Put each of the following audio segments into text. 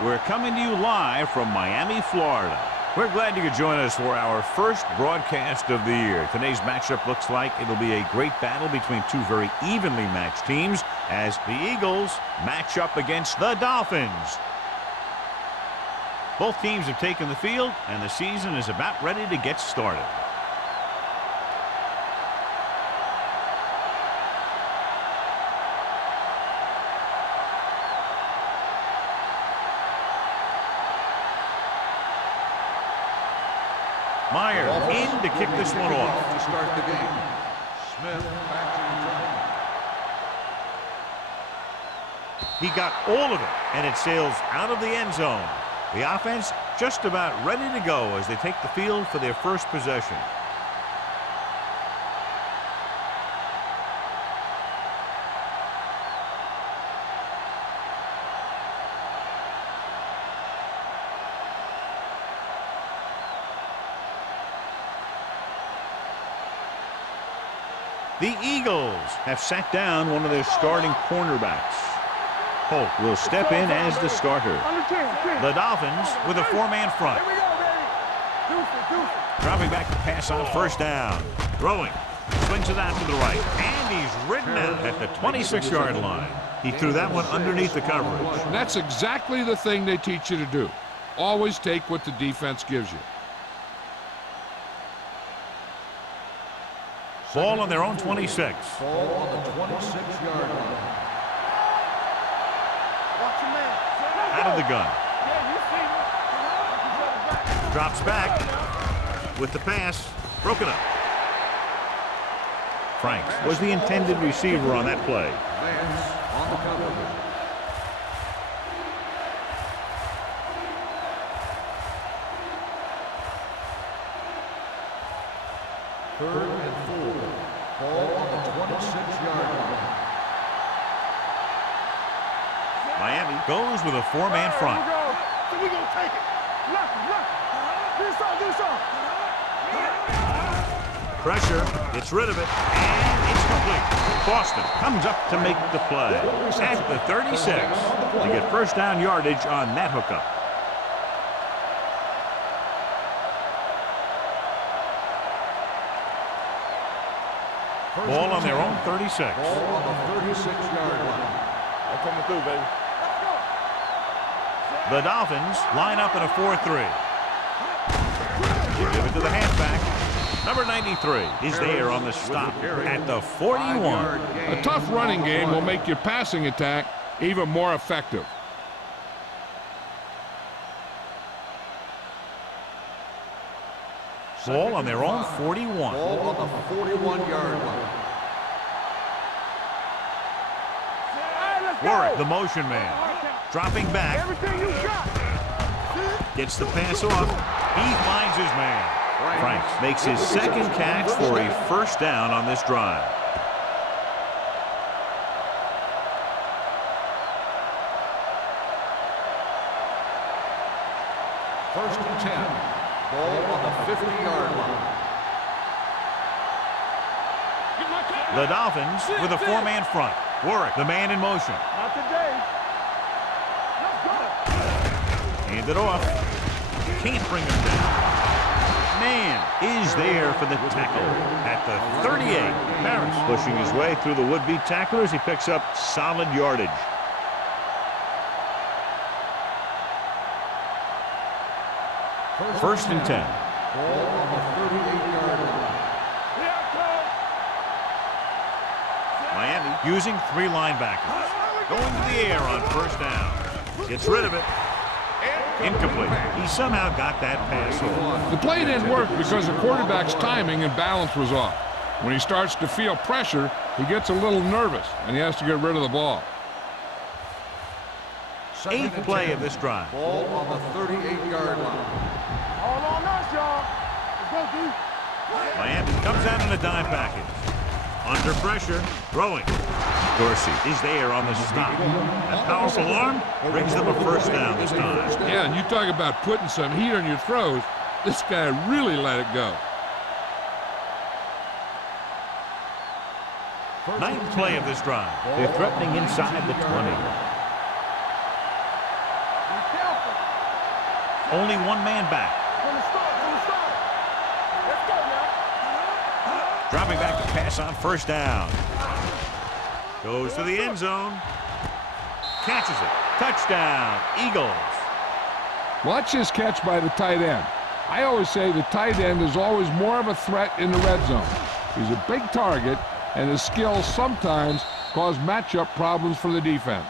We're coming to you live from Miami, Florida. We're glad you could join us for our first broadcast of the year. Today's matchup looks like it'll be a great battle between two very evenly matched teams as the Eagles match up against the Dolphins. Both teams have taken the field, and the season is about ready to get started. Meyer in to kick this one off. To start the game. Smith back to return. He got all of it, and it sails out of the end zone. The offense just about ready to go as they take the field for their first possession. The Eagles have sat down one of their starting cornerbacks. Polk will step in as the starter. The Dolphins with a four-man front. Dropping back to pass on first down. Throwing. Swings it out to the right. And he's ridden out at the 26-yard line. He threw that one underneath the coverage. And that's exactly the thing they teach you to do. Always take what the defense gives you. Ball on their own 26. Ball on the 26-yard line. Out of the gun. Drops back with the pass. Broken up. Franks was the intended receiver on that play. Vance on the cover. Third and 4. Ball on the 26-yard line. Miami goes with a four-man front. We're going to take it. Look. Do something. Pressure, gets rid of it, and it's complete. Boston comes up to make the play at the 36 to get first down yardage on that hookup. Ball on their own 36. Ball on the 36-yard line. I'm coming through, baby. The Dolphins line up in a 4-3. Give it to the halfback. Number 93 is there on the stop at the 41. A tough running game will make your passing attack even more effective. Ball on their own 41. Ball on the 41-yard line. Warwick, the motion man. Dropping back. Everything you got. Gets the pass off. He finds his man. Franks makes his second catch for a first down on this drive. First and 10. Ball on the 50-yard line. The Dolphins with a four-man front. Warwick, the man in motion. Not today. Hand it off. Can't bring him down. Man is there for the tackle at the 38. Harris pushing his way through the would-be tacklers. He picks up solid yardage. First and 10. Ball on the 38-yard line. Miami using three linebackers. Going to the air on first down. Gets rid of it. Incomplete. He somehow got that pass off. The play didn't work because the quarterback's timing and balance was off. When he starts to feel pressure, he gets a little nervous, and he has to get rid of the ball. Eighth play of this drive. Ball on the 38-yard line. All on us, y'all. Let's go, D. Miami comes out in a dime package. Under pressure, throwing. Dorsey is there on the stop. A powerful arm brings them a first down this time. Yeah, and you talk about putting some heat on your throws. This guy really let it go. Ninth play of this drive. They're threatening inside the 20. Only one man back. From the start, from the start. Let's go now. Dropping back to pass on first down. Goes to the end zone. Catches it. Touchdown, Eagles. Watch this catch by the tight end. I always say the tight end is always more of a threat in the red zone. He's a big target, and his skills sometimes cause matchup problems for the defense.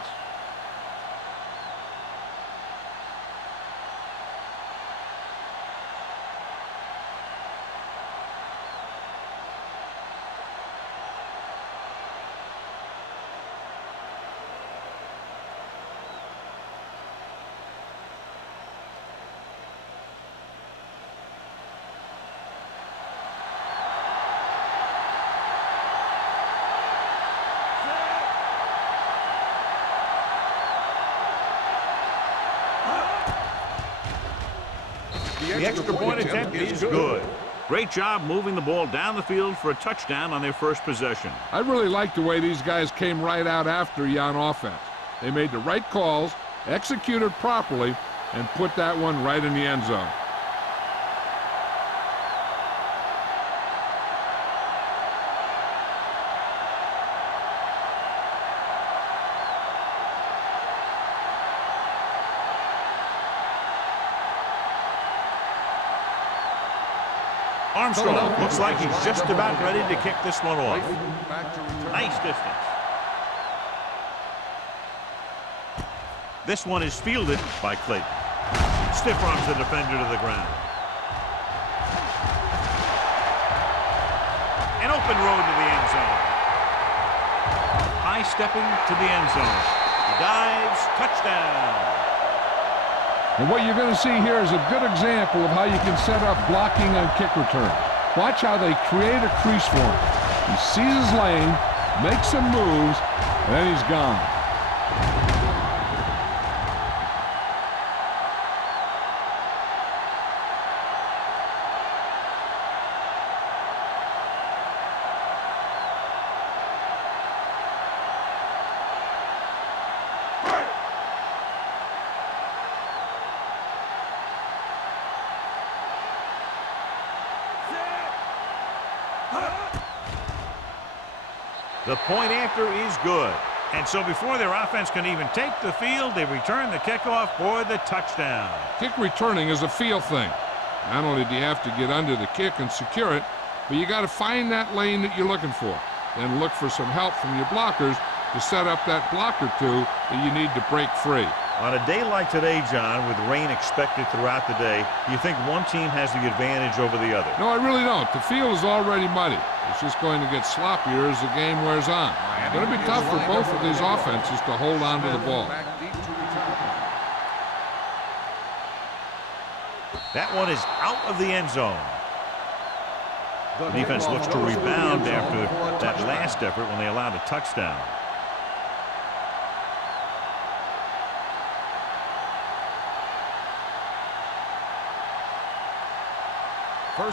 The extra point attempt is good. Great job moving the ball down the field for a touchdown on their first possession. I really like the way these guys came right out after you on offense. They made the right calls, executed properly, and put that one right in the end zone. Armstrong looks like he's just about ready to kick this one off. Nice distance. This one is fielded by Clayton. Stiff arms the defender to the ground. An open road to the end zone. High stepping to the end zone. He dives, touchdown. And what you're going to see here is a good example of how you can set up blocking on kick return. Watch how they create a crease for him. He sees his lane, makes some moves, and then he's gone. The point after is good. And so before their offense can even take the field, they return the kickoff for the touchdown. Kick returning is a feel thing. Not only do you have to get under the kick and secure it, but you got to find that lane that you're looking for. Then look for some help from your blockers to set up that block or two that you need to break free. On a day like today, John, with rain expected throughout the day, you think one team has the advantage over the other? No, I really don't. The field is already muddy. It's just going to get sloppier as the game wears on. It's going to be tough for both of these offenses to hold on to the ball. That one is out of the end zone. The defense looks to rebound after that last effort when they allowed a touchdown.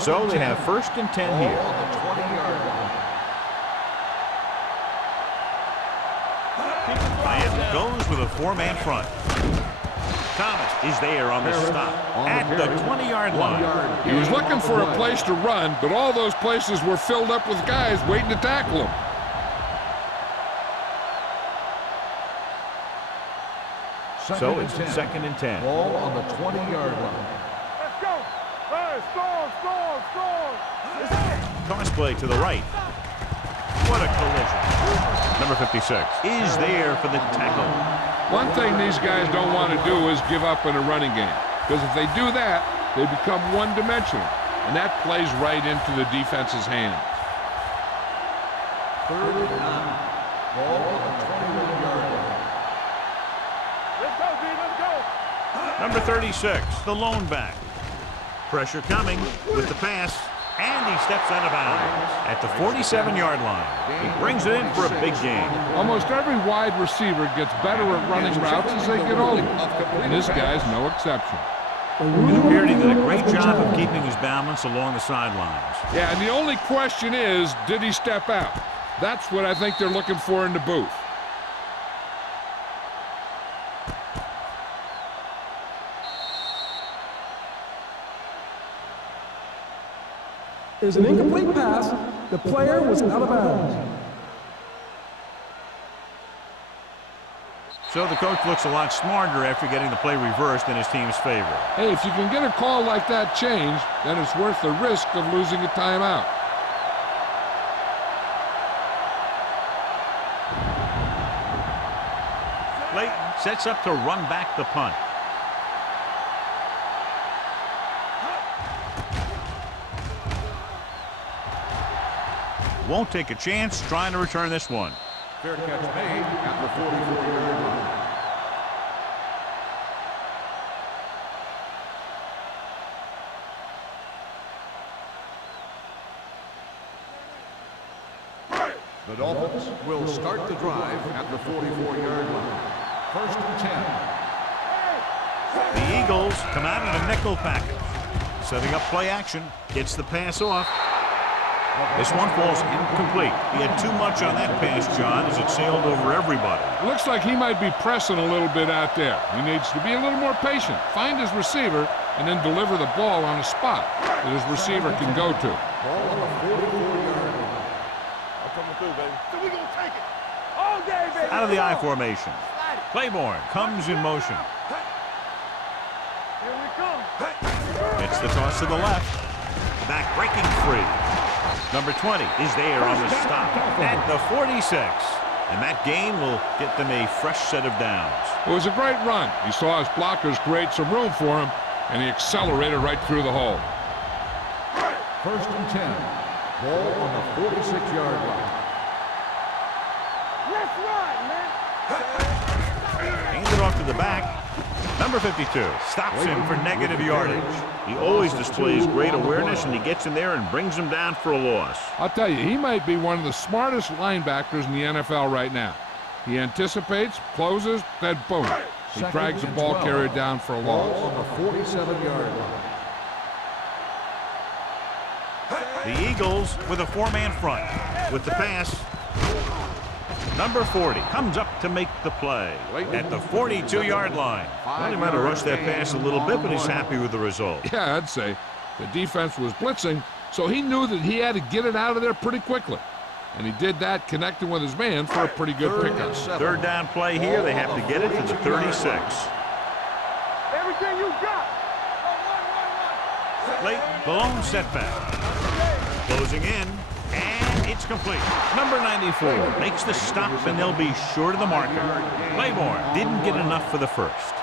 So they have 1st and 10 here. Miami goes with a 4-man front. Thomas is there on the stop at the 20-yard line. He was looking for a place to run, but all those places were filled up with guys waiting to tackle him. So it's 2nd and 10. Ball on the 20-yard line. Let's go. Hey, score. Cross play to the right. What a collision. Number 56 is there for the tackle. One thing these guys don't want to do is give up in a running game, because if they do that, they become one-dimensional, and that plays right into the defense's hands. 3rd and 9. Ball on the 21-yard line. Let's go, D. Let's go. Number 36, the lone back. Pressure coming with the pass, and he steps out of bounds at the 47-yard line. He brings it in for a big gain. Almost every wide receiver gets better at running routes as they get older, and this guy's no exception. It appeared he did a great job of keeping his balance along the sidelines. Yeah, and the only question is, did he step out? That's what I think they're looking for in the booth. There's an incomplete pass. The player was out of bounds. So the coach looks a lot smarter after getting the play reversed in his team's favor. Hey, if you can get a call like that changed, then it's worth the risk of losing a timeout. Clayton sets up to run back the punt. Won't take a chance trying to return this one. Fair catch made at the 44-yard line. The Dolphins will start the drive at the 44-yard line. 1st and 10. The Eagles come out in a nickel package. Setting up play action. Gets the pass off. This one falls incomplete. He had too much on that pass, John, as it sailed over everybody. It looks like he might be pressing a little bit out there. He needs to be a little more patient, find his receiver, and then deliver the ball on a spot that his receiver can go to. Ball on the 44-yard line. I'm coming through, baby. So we gonna take it all day, baby. Out of the I formation. Claiborne comes in motion. Here we come. It's the toss to the left. Back breaking free. Number 20 is there on the stop at the 46. And that gain will get them a fresh set of downs. It was a great run. He saw his blockers create some room for him, and he accelerated right through the hole. 1st and 10. Ball on the 46-yard line. Let's ride, man. Hands it off to the back. Number 52 stops him for negative yardage. He always displays great awareness, and he gets in there and brings him down for a loss. I'll tell you, he might be one of the smartest linebackers in the NFL right now. He anticipates, closes, then boom. He drags the ball carrier down for a Ball loss. on the 47-yard line. The Eagles with a four-man front. With the pass, number 40 comes up to make the play at the 42-yard line. Well, he might have rushed that pass a little bit, but he's happy with the result. Yeah, I'd say. The defense was blitzing, so he knew that he had to get it out of there pretty quickly. And he did that, connecting with his man for a pretty good pickup. Third down play here. They have to get it to the 36. Everything you got. Late, the lone setback. Closing in, and it's complete. Number 94 makes the stop, and they'll be short of the marker. Claiborne didn't get enough for the first.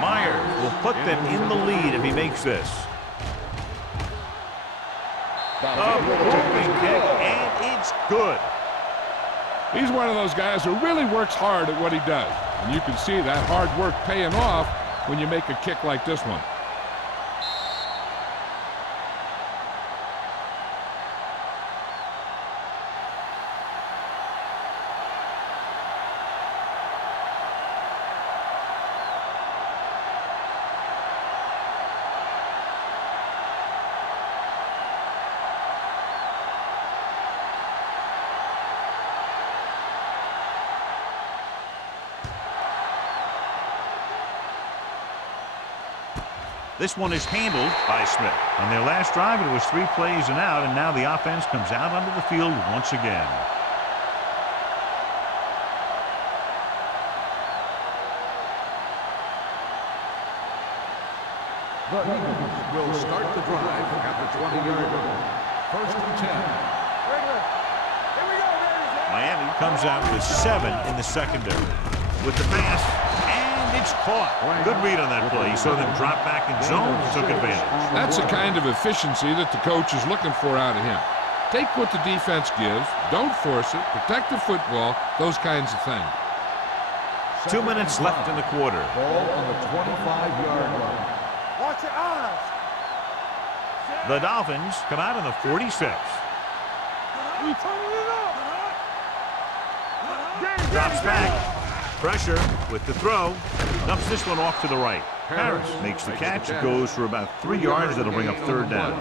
Myers will put them in the lead if he makes this. A moving kick, and it's good. He's one of those guys who really works hard at what he does. And you can see that hard work paying off when you make a kick like this one. This one is handled by Smith. On their last drive, it was 3 plays and out, and now the offense comes out onto the field once again. The Eagles will start the drive at the 20-yard line. 1st and 10. Regular. Here we go, baby. Miami comes out with 7 in the secondary. With the pass, and it's caught. Good read on that play. He saw them drop back in zone, took advantage. That's the kind of efficiency that the coach is looking for out of him. Take what the defense gives, don't force it, protect the football, those kinds of things. 2 minutes left in the quarter. Ball on the 25-yard line. Watch your eyes. The Dolphins come out on the 46. We turning it up. Drops back. Pressure with the throw. Dumps this one off to the right. Harris makes the catch. It goes for about 3 yards. That'll bring up third down.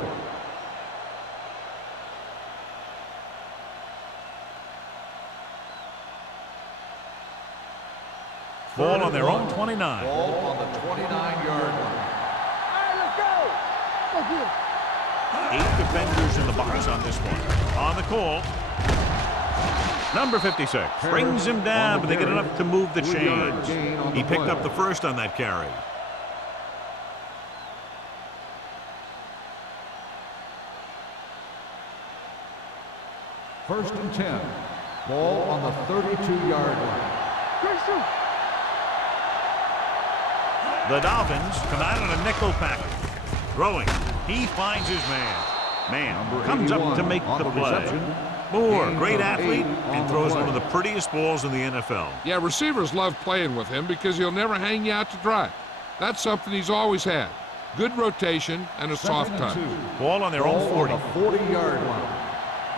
Ball on their own 29. Ball on the 29-yard line. All right, let's go. Go get it. 8 defenders in the box on this one. On the call. Number 56 brings him down, but they get enough to move the chains. He picked up the first on that carry. First and 10. Ball on the 32-yard line. The Dolphins come out on a nickel package. Throwing. He finds his man. Man comes up to make the play. Moore, great athlete, and throws one of the prettiest balls in the NFL. Yeah, receivers love playing with him because he'll never hang you out to dry. That's something he's always had. Good rotation and a soft touch. Ball on their own 40. 40-yard line.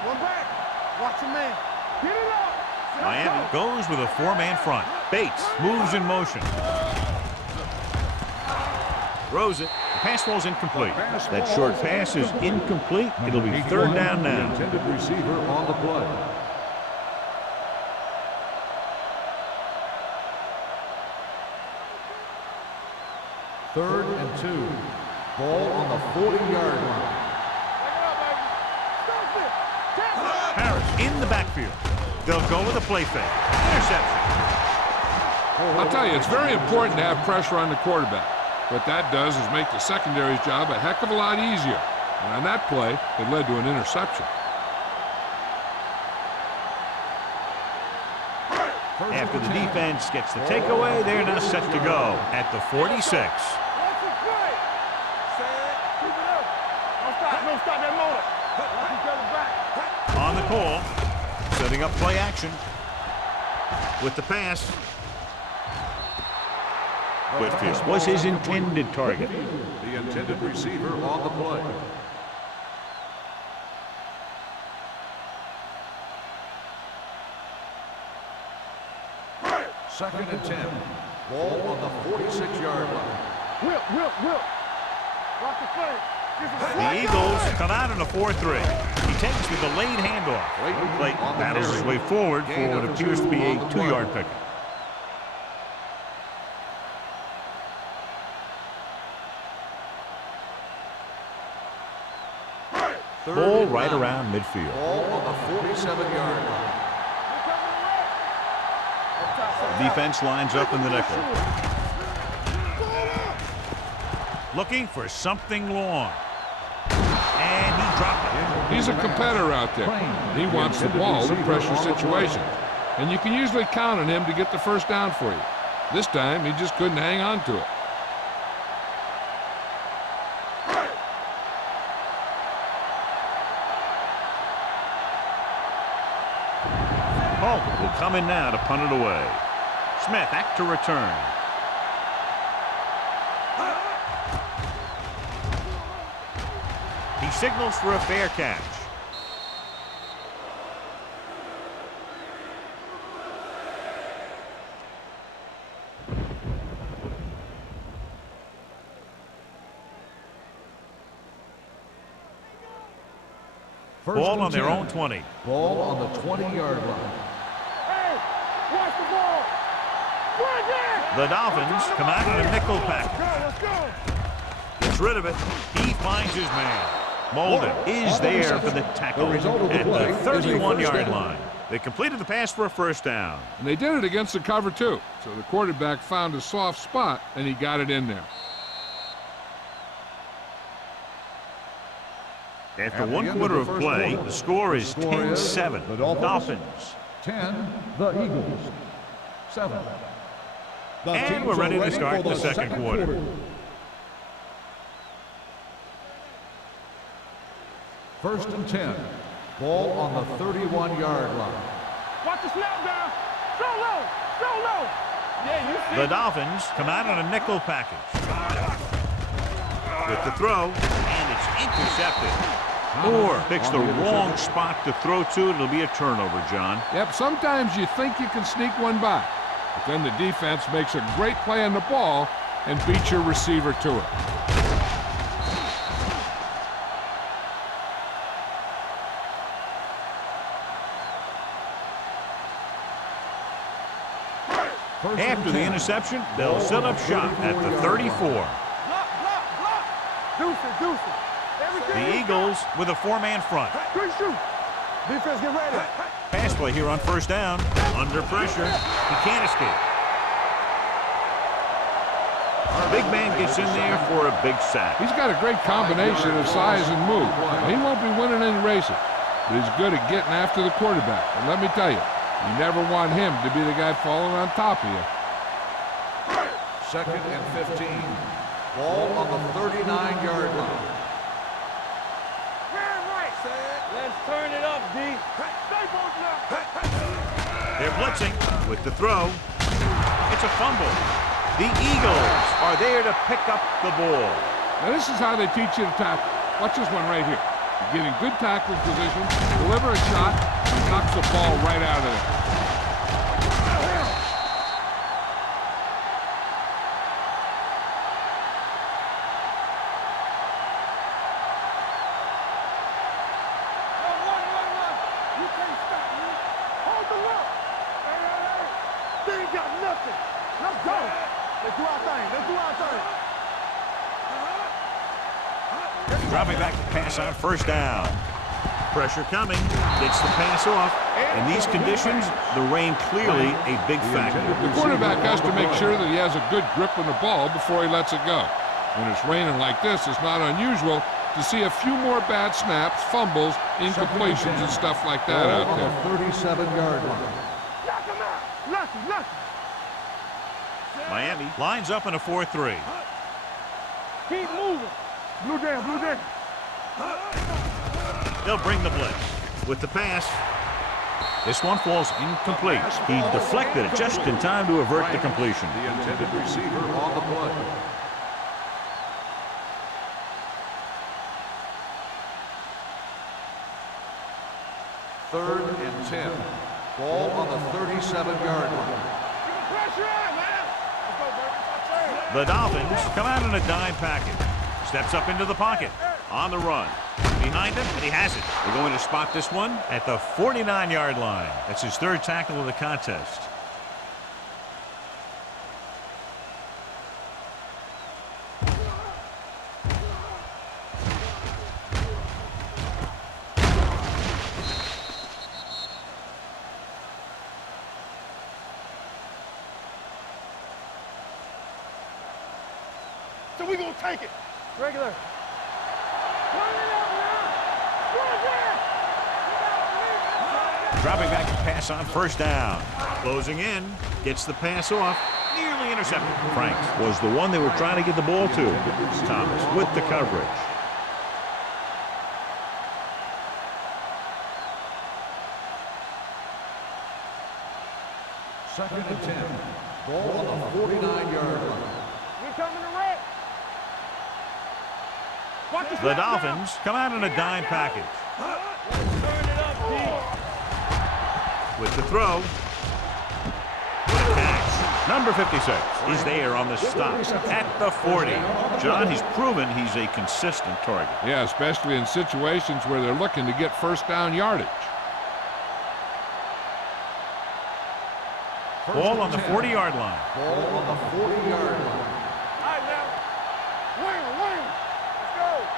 One back. Watch your man. Get it up. Miami goes with a 4-man front. Bates moves in motion. Throws it. The pass falls incomplete. That short pass is incomplete. It'll be third down now. Intended receiver on the play. Third and 2. Ball on the 40-yard line. Harris in the backfield. They'll go with a play fake. Interception. I'll tell you, it's very important to have pressure on the quarterback. What that does is make the secondary's job a heck of a lot easier. And on that play, it led to an interception. After the defense gets the takeaway, they're now set to go at the 46. Don't stop that motor. Watch each other back. On the call, setting up play action with the pass. Whitfield was his intended target. The intended receiver on the play. Second and 10. Ball on the 46-yard line. Whip. Watch the play. The Eagles come out in a 4-3. He takes with a late handoff. Clayton battles his way forward for what appears to be a 2-yard pickup. Ball right around midfield. Ball on the 47-yard line. Defense lines up in the nickel. Looking for something long. And he dropped it. He's a competitor out there. He wants the ball in pressure situations. And you can usually count on him to get the first down for you. This time, he just couldn't hang on to it. Polk will come in now to punt it away. Smith back to return. He signals for a fair catch. Ball on their own 20. Ball on the 20-yard line. Hey, watch the ball. The Dolphins come out in a nickel pack. Let's go. Gets rid of it. He finds his man. Molden is there for the tackle at the 31-yard line. They completed the pass for a first down. And they did it against the cover, too. So the quarterback found a soft spot, and he got it in there. After one quarter of play, the score is 10-7. The Dolphins. 10, the Eagles. 7. And we're ready to start the second quarter. First and 10. Ball on the 31-yard line. Watch the snap down. Go low. Yeah, you see. The Dolphins come out on a nickel package. With the throw, and it's intercepted. Moore picks the wrong spot to throw to. It'll be a turnover, John. Yep, sometimes you think you can sneak one by. But then the defense makes a great play on the ball and beats your receiver to it. After the interception, they'll set up shop at the 34. Block, block, block. Deuce it, deuce it. Everything. The Eagles with a four-man front. Quick shoot. Defense, get ready. Pass play here on first down. Under pressure. He can't escape. Big man gets in there for a big sack. He's got a great combination of size and move. He won't be winning any races, but he's good at getting after the quarterback. And let me tell you, you never want him to be the guy falling on top of you. 2nd and 15. Ball on the 39-yard line. Let's turn it up, D. They're blitzing with the throw. It's a fumble. The Eagles are there to pick up the ball. Now this is how they teach you to tackle. Watch this one right here. You get in good tackling position, deliver a shot, and knocks the ball right out of there. You can't stop me. Hold the look. They ain't got nothing. Let's go. Let's do our thing. Let's do our thing. Dropping back to pass on first down. Pressure coming. Gets the pass off. In these conditions, the rain clearly a big factor. The quarterback has to make sure that he has a good grip on the ball before he lets it go. When it's raining like this, it's not unusual to see a few more bad snaps, fumbles, incompletions, and stuff like that out there. 37-yard line. Knock him out. Lucky, lucky. Miami lines up in a 4-3. Keep moving. Blue down, blue down. They'll bring the blitz. With the pass, this one falls incomplete. He deflected it just in time to avert the completion. The intended receiver on the play. Third and 10. Ball on the 37-yard line. Pressure on, man. Let's go, baby. The Dolphins come out in a dime package. Steps up into the pocket. On the run. Behind him, and he has it. They're going to spot this one at the 49-yard line. That's his third tackle of the contest. So we gonna take it. Regular. Dropping back to pass on first down. Closing in. Gets the pass off. Nearly intercepted. Franks was the one they were trying to get the ball to. Thomas with the coverage. Second and 10. Ball on the 49-yard line. We coming to wreck. The Dolphins come out in a dime package. Turn it up, D. With the throw. What a catch. Number 56 is there on the stop at the 40. John, he's proven he's a consistent target. Yeah, especially in situations where they're looking to get first down yardage. Ball on the 40-yard line. Ball on the 40-yard line. All right, now. Wing, wing.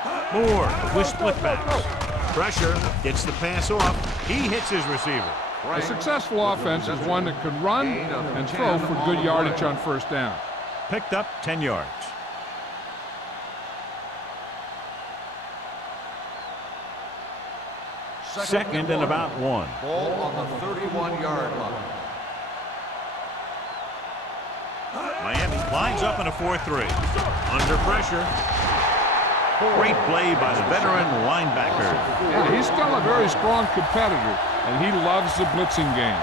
Let's go. Moore with split backs. Pressure, gets the pass off. He hits his receiver. A successful offense is one that can run and throw for good yardage on first down. Picked up 10 yards. Second and about 1. Ball on the 31-yard line. Miami lines up in a 4-3. Under pressure. Great play by the veteran linebacker. Yeah, he's still a very strong competitor, and he loves the blitzing game.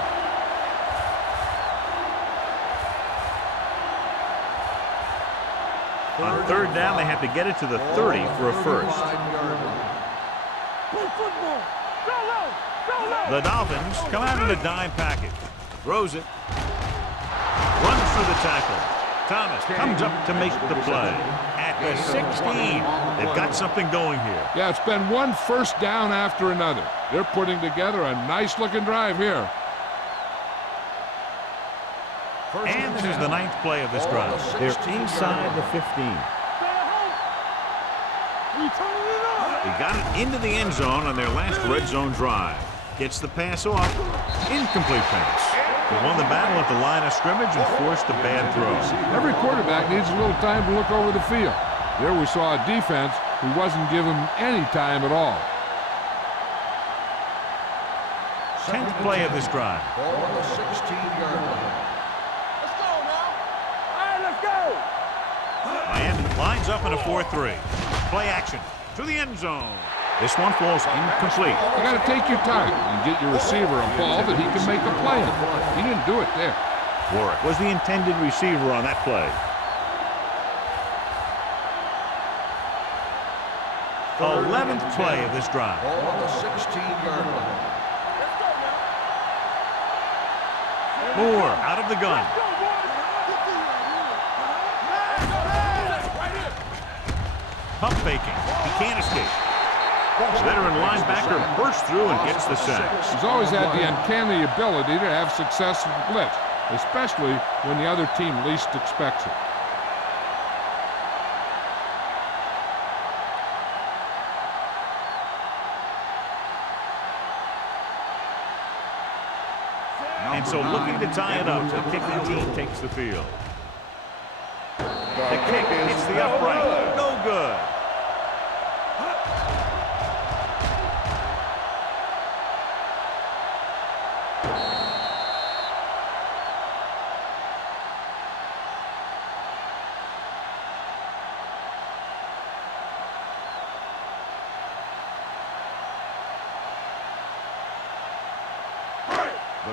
On third down, they have to get it to the 30 for a first. Play football. Go low. Go low. The Dolphins come out in a dime package. Throws it. Runs through the tackle. Thomas comes up to make the play. At the 16, they've got something going here. Yeah, it's been one first down after another. They're putting together a nice-looking drive here. And this is the 9th play of this drive. They're inside the 15. He got it into the end zone on their last red zone drive. Gets the pass off. Incomplete pass. He won the battle at the line of scrimmage and forced a bad throw. Every quarterback needs a little time to look over the field. There we saw a defense who wasn't given any time at all. 10th play of this drive. Ball on the 16-yard line. Let's go now. All right, let's go. Miami lines up in a 4-3. Play action to the end zone. This one falls incomplete. You got to take your time and get your receiver a ball that he can make a play on. He didn't do it there. Warwick was the intended receiver on that play. 11th play of this drive. Ball on the 16-yard line. Let's go now. Moore out of the gun. Pump faking. He can't escape. Veteran linebacker bursts through and gets the sack. He's always had the uncanny ability to have success in the blitz, especially when the other team least expects it. And so looking to tie it up, the kicking team takes the field. The kick hits the upright. No good.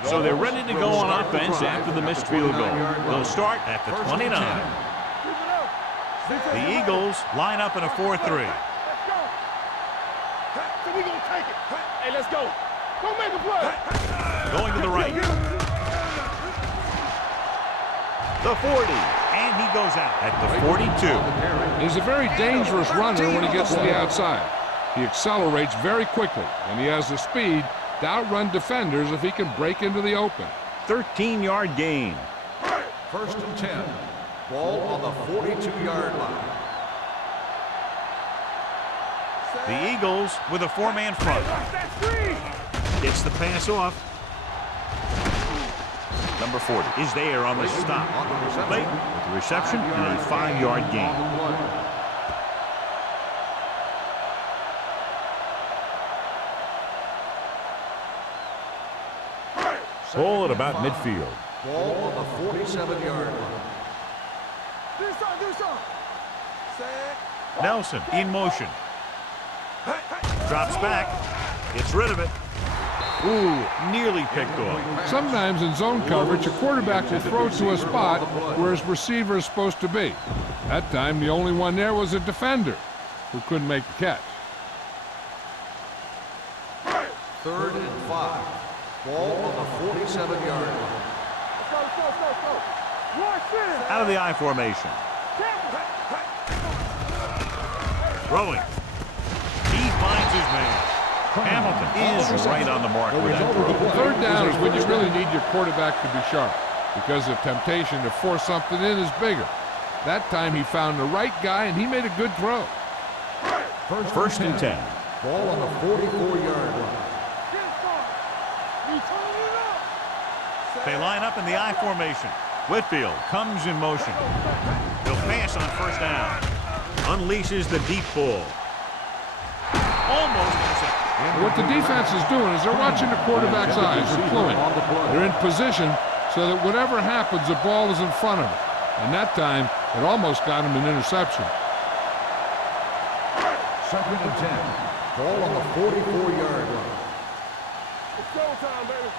So they're ready to go on offense after the missed field goal. They'll start at the 29. The Eagles line up in a 4-3. Let's go. So we gonna take it. Hey, let's go. Go make a play. Going to the right. The 40. And he goes out at the 42. He's a very dangerous runner when he gets to the outside. He accelerates very quickly, and he has the speed to outrun defenders if he can break into the open. 13-yard gain. 1st and 10. Ball on the 42-yard line. The Eagles with a 4-man front. Gets the pass off. Number 40 is there on the stop. Late with the reception and a 5-yard gain. Ball at about midfield. Ball on the 47-yard line. Do something. Nelson in motion. Drops back. Gets rid of it. Ooh, nearly picked off. Sometimes in zone coverage, a quarterback will throw to a spot where his receiver is supposed to be. That time, the only one there was a defender who couldn't make the catch. 3rd and 5. Ball on the 47-yard line. Let's go. Watch this. Out of the I formation. Throwing. He finds his man. Hamilton is right on the mark with that throw. 3rd down is when you really need your quarterback to be sharp, because the temptation to force something in is bigger. That time he found the right guy and he made a good throw. 1st and 10. Ball on the 44-yard line. They line up in the I formation. Whitfield comes in motion. He'll pass on 1st down. Unleashes the deep ball. Almost intercepted. What the defense is doing is they're watching the quarterback's eyes. They're cluing. They're in position so that whatever happens, the ball is in front of them. And that time, it almost got him an interception. 2nd and 10. Ball on the 44-yard line. It's go time, baby.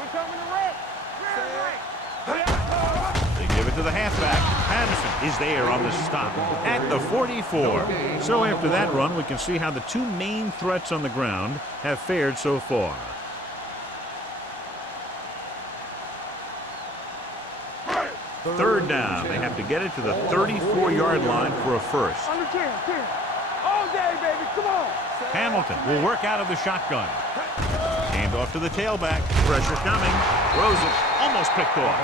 We're coming to rest. They give it to the halfback. Patterson is there on the stop at the 44. So after that run, we can see how the two main threats on the ground have fared so far. Third down. They have to get it to the 34-yard line for a first. Under 10. All day, baby. Come on. Hamilton will work out of the shotgun. And Handoff to the tailback. Pressure coming. Throws it. Almost picked off.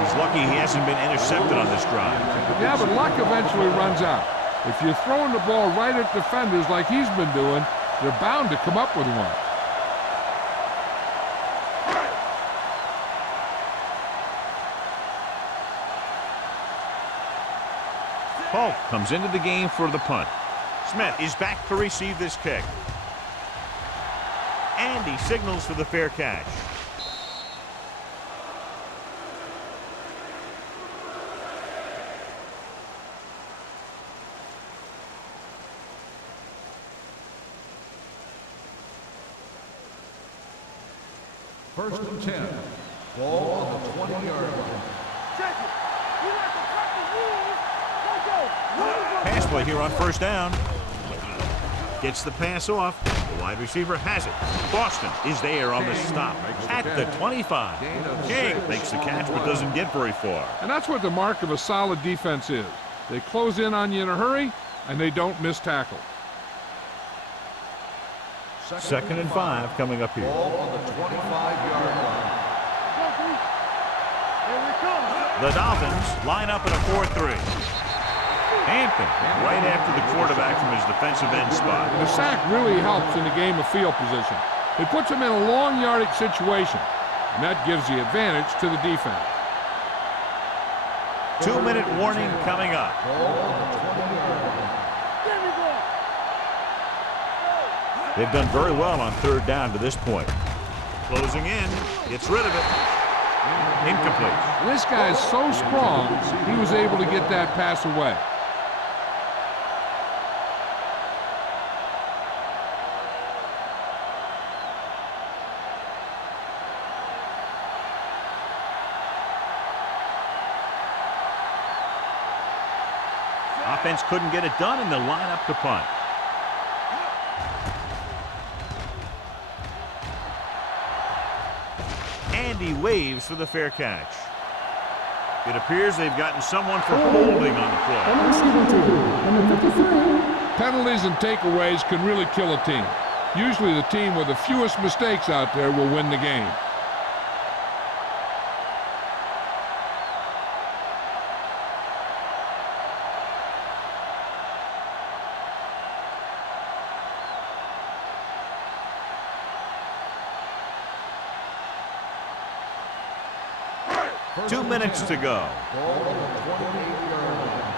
He's lucky he hasn't been intercepted on this drive. Yeah, but luck eventually runs out. If you're throwing the ball right at defenders like he's been doing, they're bound to come up with one. Polk comes into the game for the punt. Smith is back to receive this kick. And he signals for the fair catch. First and 10. Ball on the 20-yard line. Check it. You like to cut the rules. Let's go. Pass play here on first down. Gets the pass off. The wide receiver has it. Boston is there on the stop at the 25. King makes the catch but doesn't get very far. And that's what the mark of a solid defense is. They close in on you in a hurry, and they don't miss tackle. Second and 5 coming up here. Ball on the 25-yard line. Here we come. The Dolphins line up in a 4-3. Hampton right after the quarterback from his defensive end spot. The sack really helps in the game of field position. It puts them in a long yardage situation, and that gives the advantage to the defense. 2-minute warning coming up. Ball on the 20-yard line. Give me ball. They've done very well on third down to this point. Closing in, gets rid of it. Incomplete. This guy's so strong, he was able to get that pass away. Offense couldn't get it done, and they'll line up to punt. And he waves for the fair catch. It appears they've gotten someone for holding on the play. And receiving team, number 53. Penalties and takeaways can really kill a team. Usually the team with the fewest mistakes out there will win the game. Two minutes to go. Ball on the 28-yard line.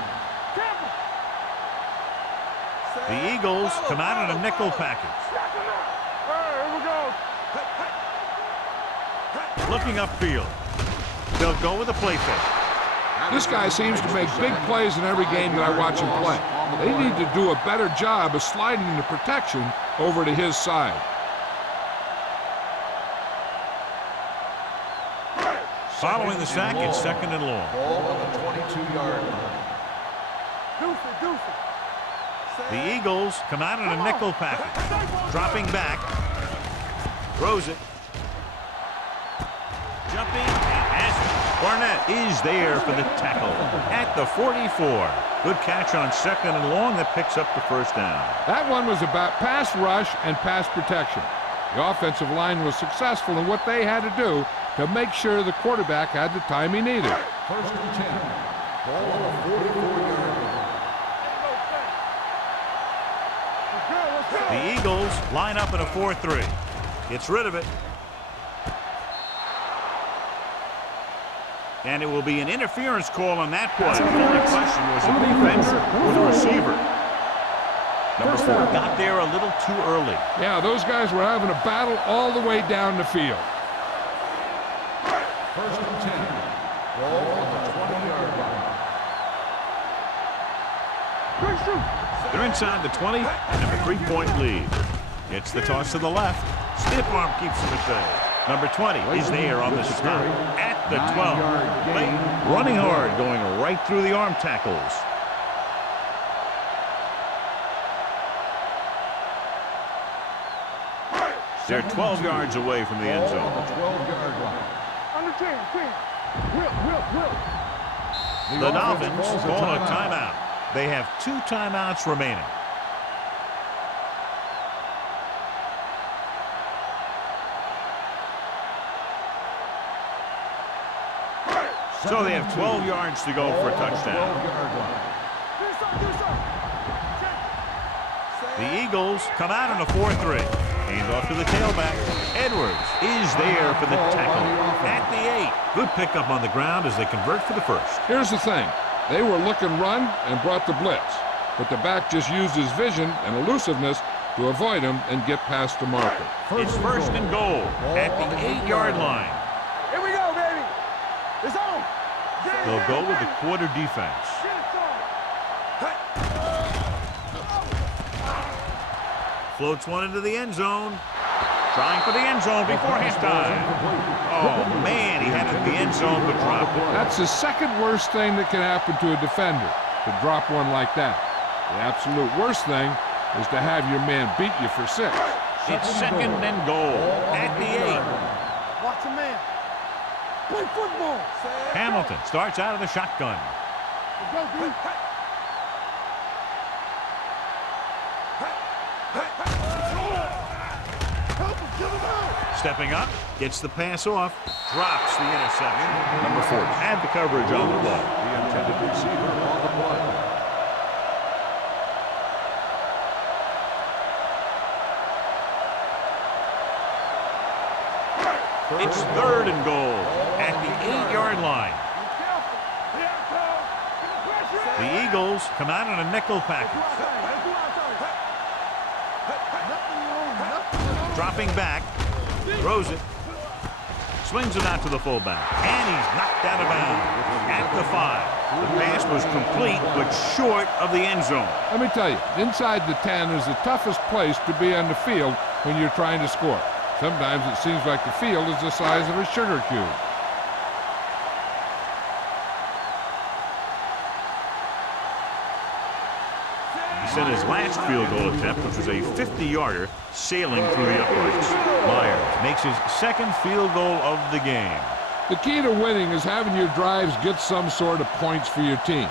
The Eagles come out in a nickel package. Here we go. Looking upfield. They'll go with a play fake. This guy seems to make big plays in every game that I watch him play. They need to do a better job of sliding the protection over to his side. Following the sack, it's second and long. Ball on the 22-yard line. The Eagles come out in a nickel package. Dropping back. Throws it. Jumping and has it. Barnett is there for the tackle at the 44. Good catch on second and long that picks up the first down. That one was about pass rush and pass protection. The offensive line was successful in what they had to do to make sure the quarterback had the time he needed. First and 10. Ball on the 44-yard line. The Eagles line up in a 4-3. Gets rid of it. And it will be an interference call on that play. The only question was it the defender or the receiver. Number 4 got there a little too early. Yeah, those guys were having a battle all the way down the field. First and 10. Ball on the 20-yard line. They're inside the 20 and have a 3-point lead. It's the toss to the left. Stiff arm keeps them at bay. Number 20 is there on the stop at the 12. Late, running hard, going right through the arm tackles. They're 12 yards away from the end Ball on zone. the 12-yard line. Under 10. The Dolphins call a timeout. They have 2 timeouts remaining. So they have 12 yards to go for a touchdown. The Eagles come out on a 4-3. Hands off to the tailback. Edwards is there for the tackle at the 8. Good pickup on the ground as they convert for the first. Here's the thing. They were looking run and brought the blitz, but the back just used his vision and elusiveness to avoid him and get past the marker. It's first and goal at the 8-yard line. Here we go, baby. It's on. They'll go with the quarter defense. Floats one into the end zone. Trying for the end zone before halftime. Oh, man, he had it in the end zone but dropped it. That's the second worst thing that can happen to a defender, to drop one like that. The absolute worst thing is to have your man beat you for 6. It's second and goal at the 8. Watch a man. Play football. Hamilton starts out of the shotgun. Go, dude. Stepping up, gets the pass off, drops the interception. Number 4 had the coverage on the ball. The intended receiver on the play. It's third and goal at the 8-yard line. The Eagles come out in a nickel package. Dropping back, throws it, swings it out to the fullback, and he's knocked out of bounds at the 5. The pass was complete, but short of the end zone. Let me tell you, inside the 10 is the toughest place to be on the field when you're trying to score. Sometimes it seems like the field is the size of a sugar cube. He sent his last field goal attempt, which was a 50-yarder, sailing through the uprights. Myers makes his second field goal of the game. The key to winning is having your drives get some sort of points for your team.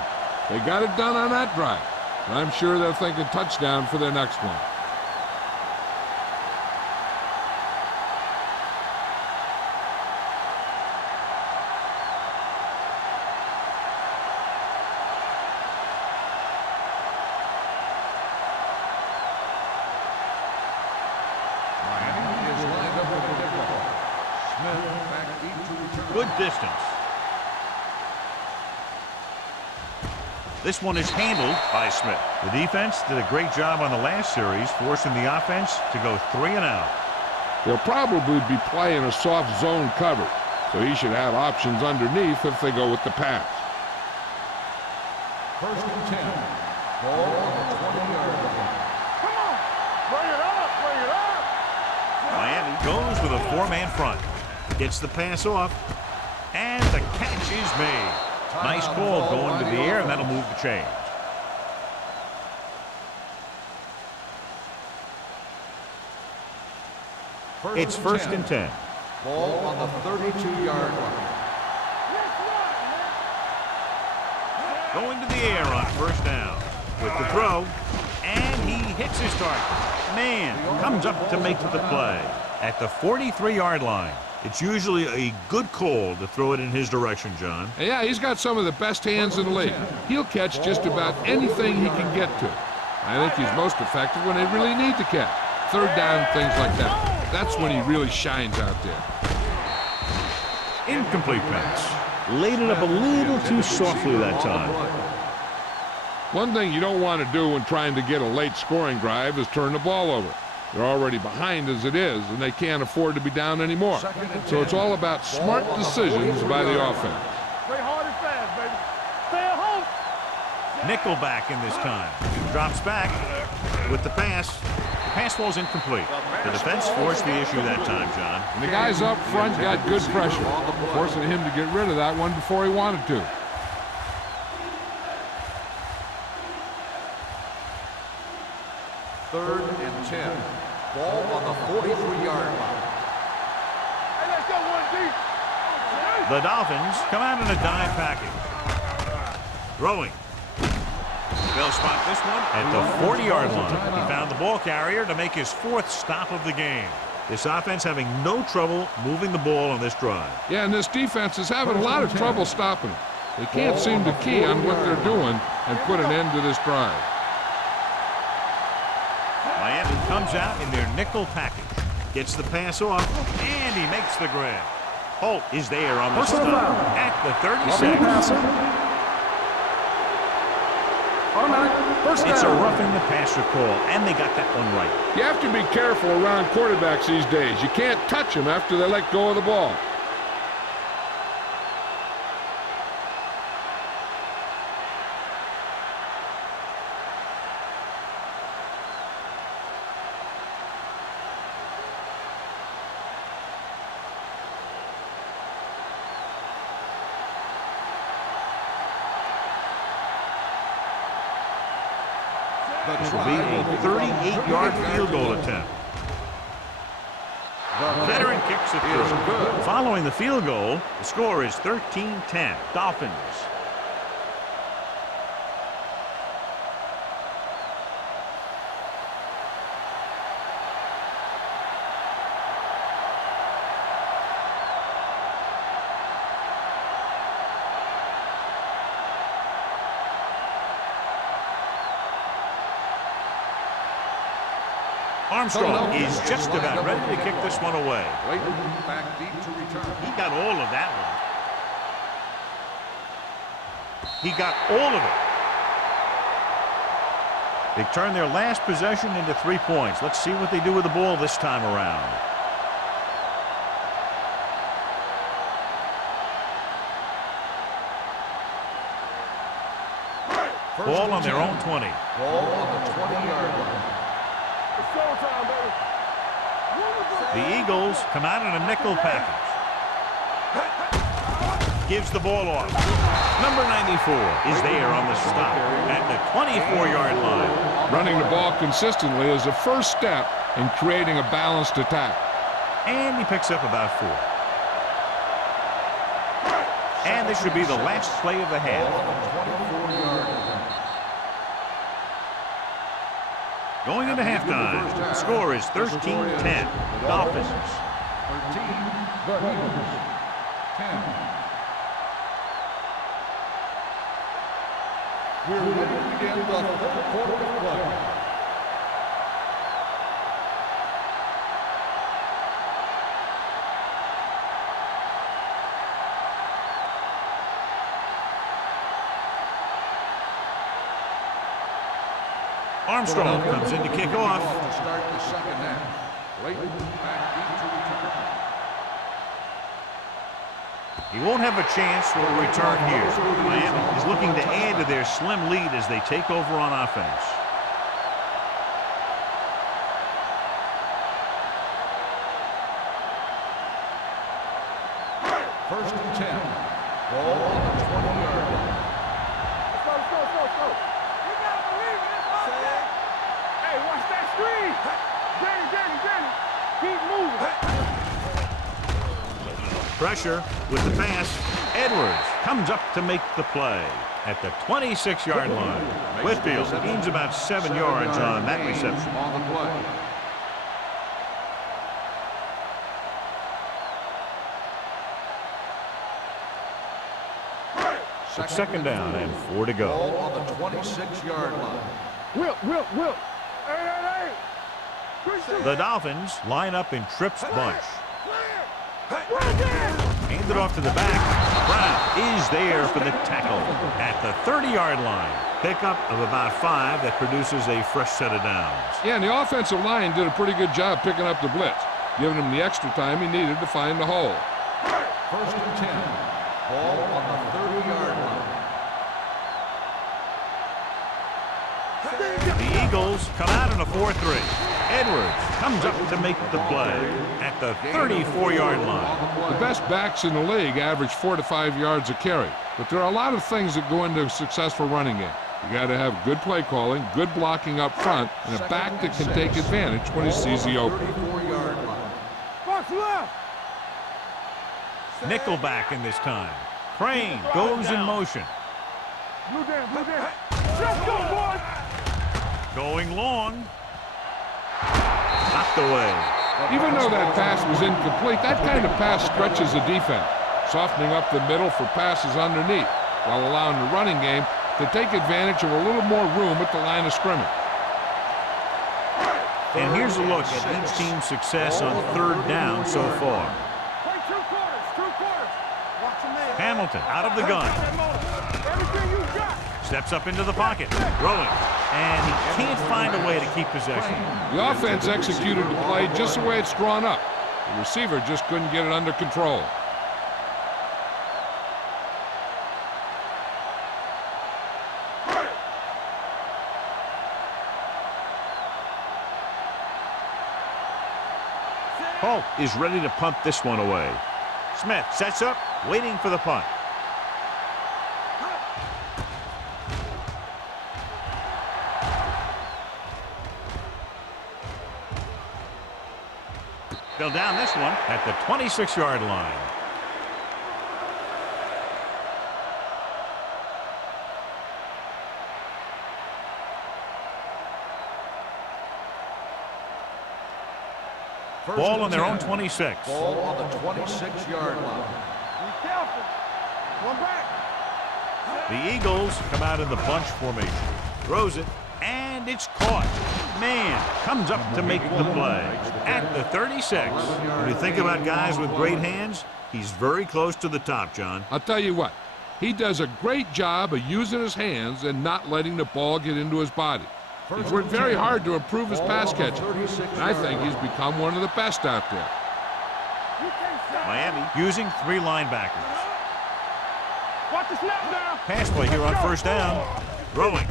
They got it done on that drive, and I'm sure they're thinking touchdown for their next one. Good distance. This one is handled by Smith. The defense did a great job on the last series, forcing the offense to go 3 and out. They'll probably be playing a soft zone cover, so he should have options underneath if they go with the pass. First and 10. Ball on the 20-yard line. Come on. Bring it up. Bring it up. Miami goes with a 4-man front. Gets the pass off, and the catch is made. Nice call going to the air, and that'll move the chains. It's first and 10. Ball on the 32-yard line. Going to the air on first down. With the throw, and he hits his target. Man comes up to make the play. At the 43-yard line, it's usually a good call to throw it in his direction, John. Yeah, he's got some of the best hands in the league. He'll catch just about anything he can get to. I think he's most effective when they really need to catch. Third down, things like that. That's when he really shines out there. Incomplete pass. Laid it up a little too softly that time. One thing you don't want to do when trying to get a late scoring drive is turn the ball over. They're already behind as it is, and they can't afford to be down anymore. So it's all about smart decisions by the offense. Play hard and fast, baby. Stay at home. Nickelback in this time. Drops back with the pass. The pass falls incomplete. The defense forced the issue that time, John. And the guys up front got good pressure, forcing him to get rid of that one before he wanted to. Third and 10. Ball on the 43-yard line. Hey, let's go one deep. The Dolphins come out in a dime package. Throwing. They'll spot this one at the 40-yard line. He found the ball carrier to make his 4th stop of the game. This offense having no trouble moving the ball on this drive. Yeah, and this defense is having a lot of trouble stopping them. They can't seem to key on what they're doing and put an end to this drive. Miami comes out in their nickel package. Gets the pass off, and he makes the grab. Holt is there on the stop at the 36. It's a roughing the passer call, and they got that one right. You have to be careful around quarterbacks these days. You can't touch them after they let go of the ball. This will be a 38-yard field goal attempt. The veteran kicks it through. Following the field goal, the score is 13-10. Dolphins. Armstrong is just about ready to kick this one away. Back deep to return. He got all of that one. He got all of it. They turn their last possession into 3 points. Let's see what they do with the ball this time around. Ball on their own 20. Ball on the 20-yard line. The Eagles come out in a nickel package. Gives the ball off. Number 94 is there on the stop at the 24-yard line. Running the ball consistently is the first step in creating a balanced attack. And he picks up about 4. And this should be the last play of the half. Going into halftime, the score is 13-10. Dolphins. 13, the Eagles. 10. We're ready to begin the third quarter of play. Armstrong comes in to kick off. To start the second half. Layton back deep to return. He won't have a chance for a return here. Miami is looking to add to their slim lead as they take over on offense. First and 10. Ball on the 20-yard line. Let's go. You gotta believe it. It's all that. Hey, watch that screen. Danny. Keep moving. Pressure with the pass. Edwards comes up to make the play at the 26-yard line. Whitfield gains about 7 yards on that reception. On the play. Second down and 4 to go. Ball on the 26-yard line. Whip. Hey. The Dolphins line up in Tripp's bunch. Hand it off to the back. Brown is there for the tackle at the 30-yard line. Pickup of about 5 that produces a fresh set of downs. Yeah, and the offensive line did a pretty good job picking up the blitz, giving him the extra time he needed to find the hole. First and 10. Ball on the 30-yard line. The Eagles come out in a 4-3. Edwards comes up to make the play at the 34-yard line. The best backs in the league average 4 to 5 yards a carry, but there are a lot of things that go into a successful running game. You got to have good play calling, good blocking up front, and a back that can take advantage when he sees the open. 34-yard line. Box left. Nickelback in this time. Crane goes in motion. Blue down. Let's go, boys. Going long. Knocked away. Even though that pass was incomplete, that kind of pass stretches the defense, softening up the middle for passes underneath, while allowing the running game to take advantage of a little more room at the line of scrimmage. And here's a look at each team's success on third down so far. Play two quarters. Watch him there. Hamilton out of the gun. Everything you got. Steps up into the pocket, throwing, and he can't find a way to keep possession. The offense executed the play just the way it's drawn up. The receiver just couldn't get it under control. Holt is ready to punt this one away. Smith sets up, waiting for the punt. They'll down this one at the 26-yard line. Ball on their own 26. Ball on the 26-yard line. Be careful. One back. The Eagles come out in the bunch formation. Throws it, and it's caught. Man comes up to make the play at the 36. When you think about guys with great hands, he's very close to the top, John. I'll tell you what, he does a great job of using his hands and not letting the ball get into his body. He's worked very hard to improve his pass catching, and I think he's become one of the best out there. Miami using 3 linebackers. Watch the snap down. Pass play here on first down. Throwing.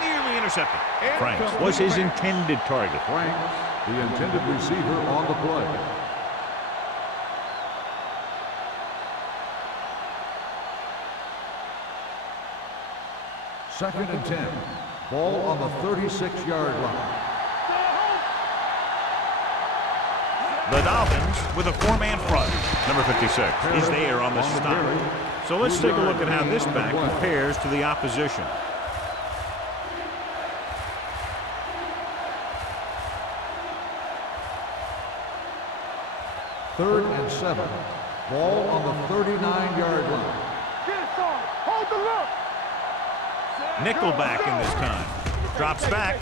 Nearly intercepted. Franks was his intended target. Franks, the intended receiver on the play. Second and 10. Ball on the 36-yard line. The Dolphins with a 4-man front. Number 56 is there on the stop. So let's take a look at how this back compares to the opposition. Third and 7. Ball on the 39-yard line. Get it, son. Hold the look. Nickelback in this time. Drops back.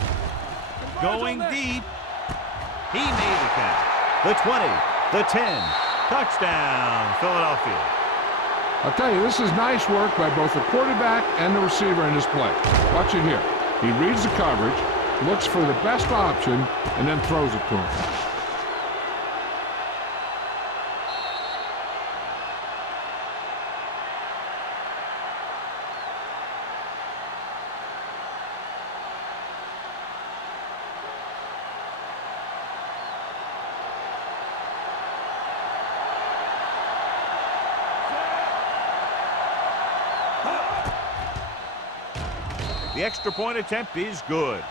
Going deep. He made the catch. The 20, the 10. Touchdown, Philadelphia. I'll tell you, this is nice work by both the quarterback and the receiver in this play. Watch it here. He reads the coverage, looks for the best option, and then throws it to him. The extra point attempt is good.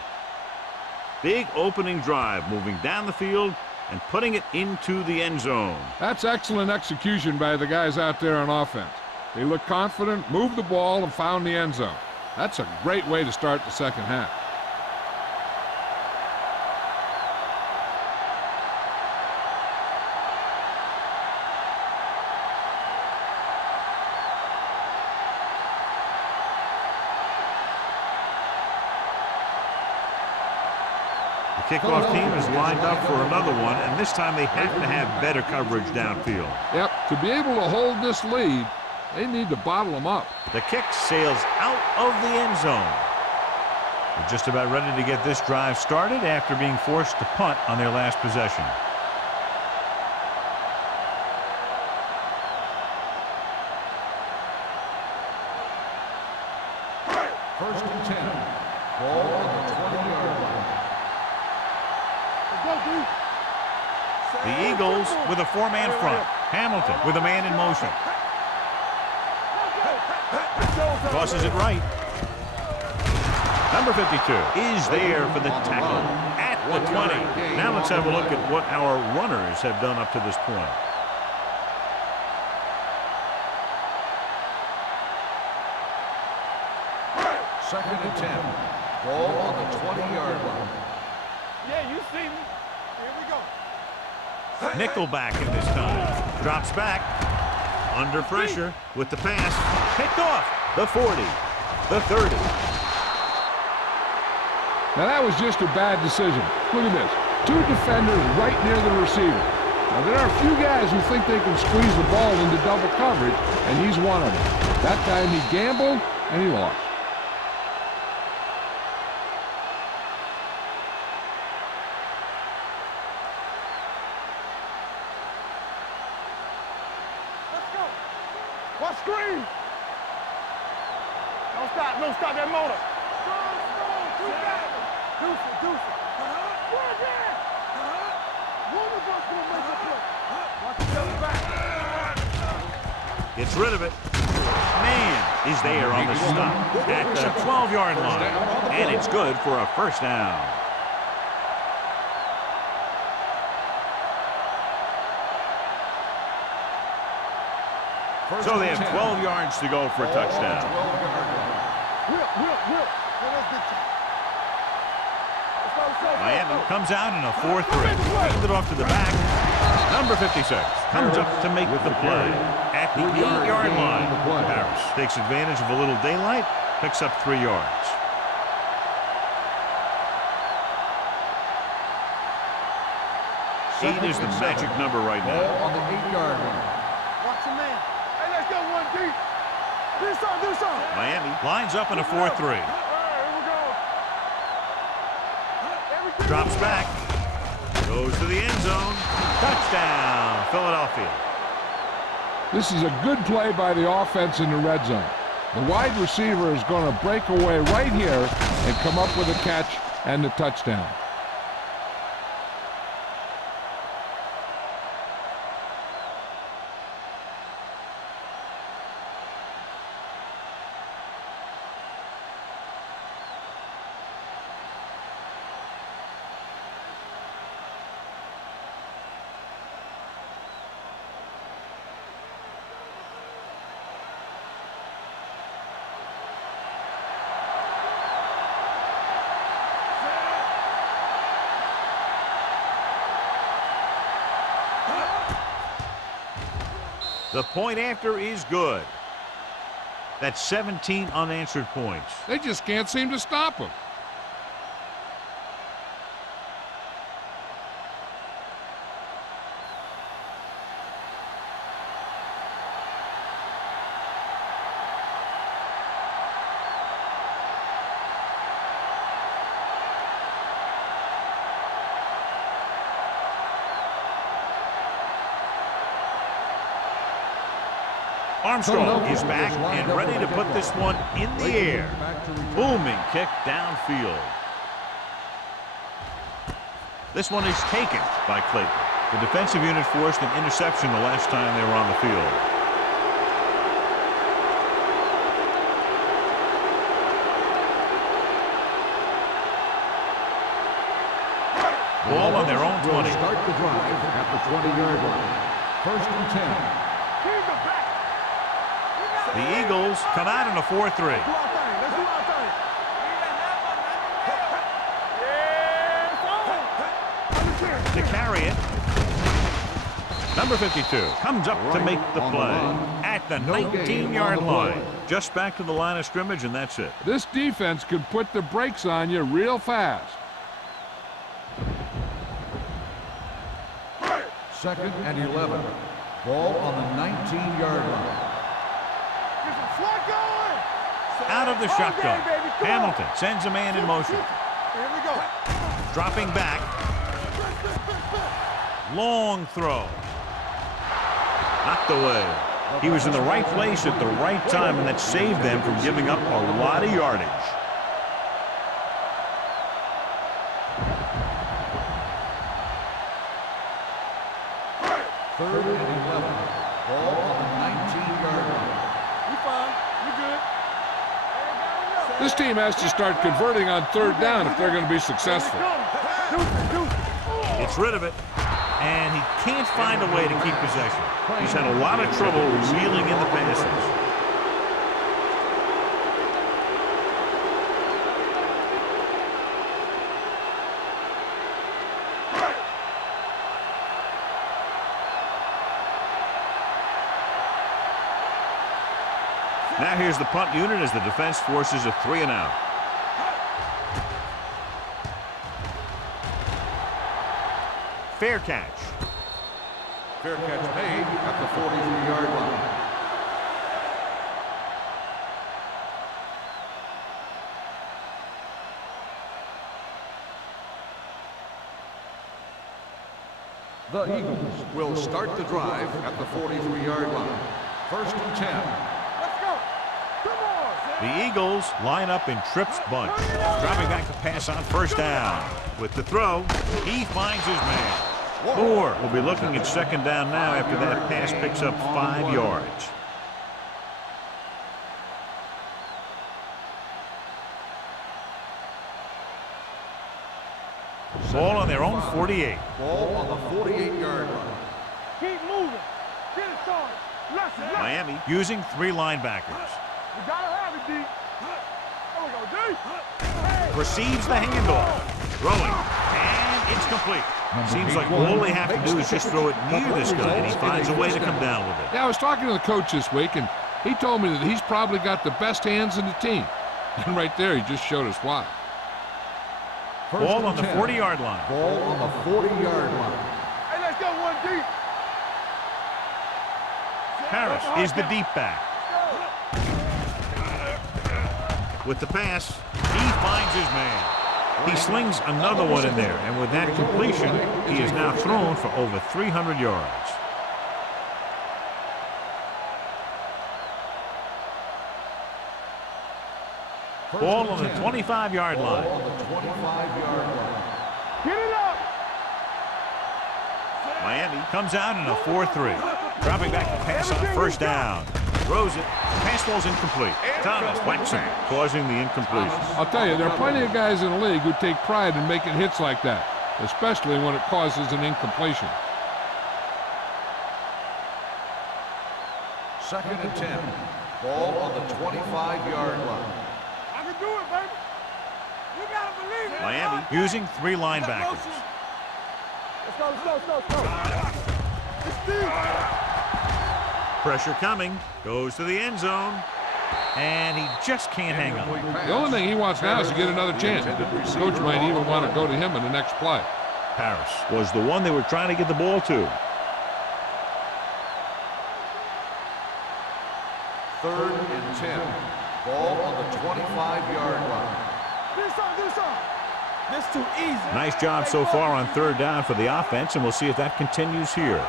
Big opening drive, moving down the field and putting it into the end zone. That's excellent execution by the guys out there on offense. They looked confident, moved the ball, and found the end zone. That's a great way to start the second half. Kickoff team is lined up for another one, and this time they have to have better coverage downfield. Yep, to be able to hold this lead, they need to bottle them up. The kick sails out of the end zone. They're just about ready to get this drive started after being forced to punt on their last possession. First and 10. Ball on the 20-yard line. The Eagles with a 4-man front. Hamilton with a man in motion. Tosses it right. Number 52 is there for the tackle at the 20. Now let's have a look at what our runners have done up to this point. Second and 10. Ball on the 20-yard line. Yeah, you see me. Here we go. Nickelback in this time. Drops back. Under pressure with the pass. Picked off. The 40. The 30. Now that was just a bad decision. Look at this. 2 defenders right near the receiver. Now there are a few guys who think they can squeeze the ball into double coverage, and he's one of them. That time he gambled, and he lost. What screen? Don't stop, don't stop that motor. Deuce it. One there. One of us will make a play. Watch the other back. Gets rid of it. Man is there on the stop at the 12-yard line. And it's good for a first down. So they have 12 yards to go for a touchdown. Miami comes out in a 4-3. Hands it off to the back. Number 56 comes up to make the play at the 8-yard line. Harris takes advantage of a little daylight, picks up 3 yards. Eight is the magic number right now. On the 8-yard line. Watch your man. Hey, let's go one deep. Do something. Miami lines up in a 4-3. Here we go. Everything Drops back. Goes to the end zone. Touchdown, Philadelphia. This is a good play by the offense in the red zone. The wide receiver is going to break away right here and come up with a catch and the touchdown. The point after is good. That's 17 unanswered points. They just can't seem to stop him. Armstrong is back and ready to put this one in the air. Booming kick downfield. This one is taken by Clayton. The defensive unit forced an interception the last time they were on the field. Ball on their own 20. Start the drive at the 20-yard line. 1st and 10. The Eagles come out in a 4-3. Let's do our thing. To carry it. Number 52 comes up to make the play at the 19-yard line. Just back to the line of scrimmage, and that's it. This defense could put the brakes on you real fast. 2nd and 11. Ball on the 19-yard line. Out of the shotgun. Hamilton sends a man in motion. Here we go. Dropping back. Long throw. Knocked away. He was in the right place at the right time, and that saved them from giving up a lot of yardage. Third and 11. Ball on the 19-yard line. We fine. We good. This team has to start converting on 3rd down if they're going to be successful. Gets rid of it, and he can't find a way to keep possession. He's had a lot of trouble reeling in the passes. Now here's the punt unit as the defense forces a 3-and-out. Fair catch. Fair catch made at the 43-yard line. The Eagles will start the drive at the 43-yard line. 1st and 10. Let's go. Come on. The Eagles line up in trips bunch. Dropping back to pass on 1st down. With the throw, he finds his man. Moore will be looking at 2nd down now after that pass picks up 5 yards. Ball on their own 48. Ball on the 48-yard line. Keep moving. Get it started. Left. Miami using 3 linebackers. You gotta have it, D. There we go, D. Receives the handoff. Throwing. And it's complete. Seems like all they have to do is just throw it near this guy, and he finds a way to come down with it. Yeah, I was talking to the coach this week, and he told me that he's probably got the best hands in the team. And right there, he just showed us why. Ball on the 40-yard line. Ball on the 40-yard line. Hey, let's go, 1 deep. Harris is the deep back. With the pass, he finds his man. He slings another one in there, and with that completion, he is now thrown for over 300 yards. Ball on the 25-yard line. Ball on the 25-yard line. Get it up. Miami comes out in a 4-3. Dropping back to pass on 1st down. Throws it. Pass ball's incomplete. Thomas whacks him, causing the incompletion. I'll tell you, there are plenty of guys in the league who take pride in making hits like that, especially when it causes an incompletion. 2nd and 10. Ball on the 25-yard line. I can do it, baby. You gotta believe it. Miami using 3 linebackers. Let's go. It's deep. Pressure coming. Goes to the end zone. And he just can't hang on. The only thing he wants now is to get another chance. Coach might even want to go to him in the next play. Harris was the one they were trying to get the ball to. 3rd and 10. Ball on the 25-yard line. Do something. This too easy. Nice job so far on 3rd down for the offense, and we'll see if that continues here.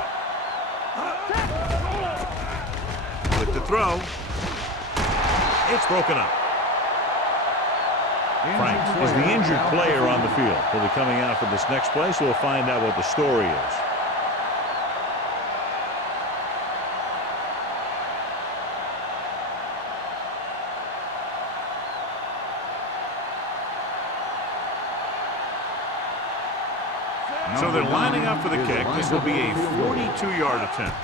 With the throw, it's broken up. Franks is the injured player on the field. He'll be coming out for this next play, so we'll find out what the story is. So they're lining up for the kick. This will be a 42-yard attempt.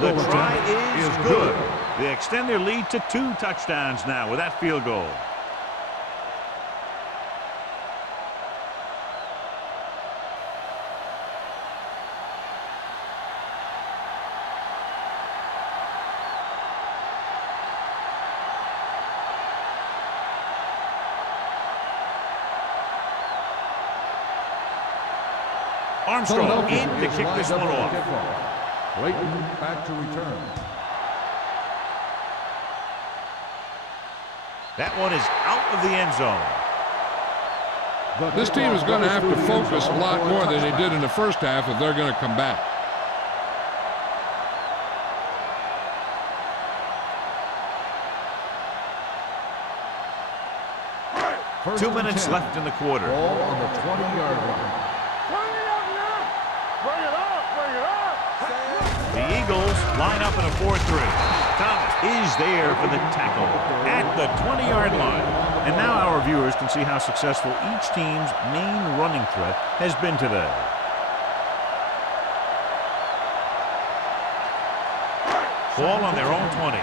The try is good. They extend their lead to 2 touchdowns now with that field goal. Armstrong in to kick this one off. Layton back to return. That one is out of the end zone. This team is going to have to focus a lot more than they did in the first half if they're going to come back. First 2 and minutes 10. left in the quarter. Ball on the 20-yard line. Bring it up now. Bring it up. The Eagles line up in a 4-3. Thomas is there for the tackle at the 20-yard line. And now our viewers can see how successful each team's main running threat has been today. Ball on their own 20. Ball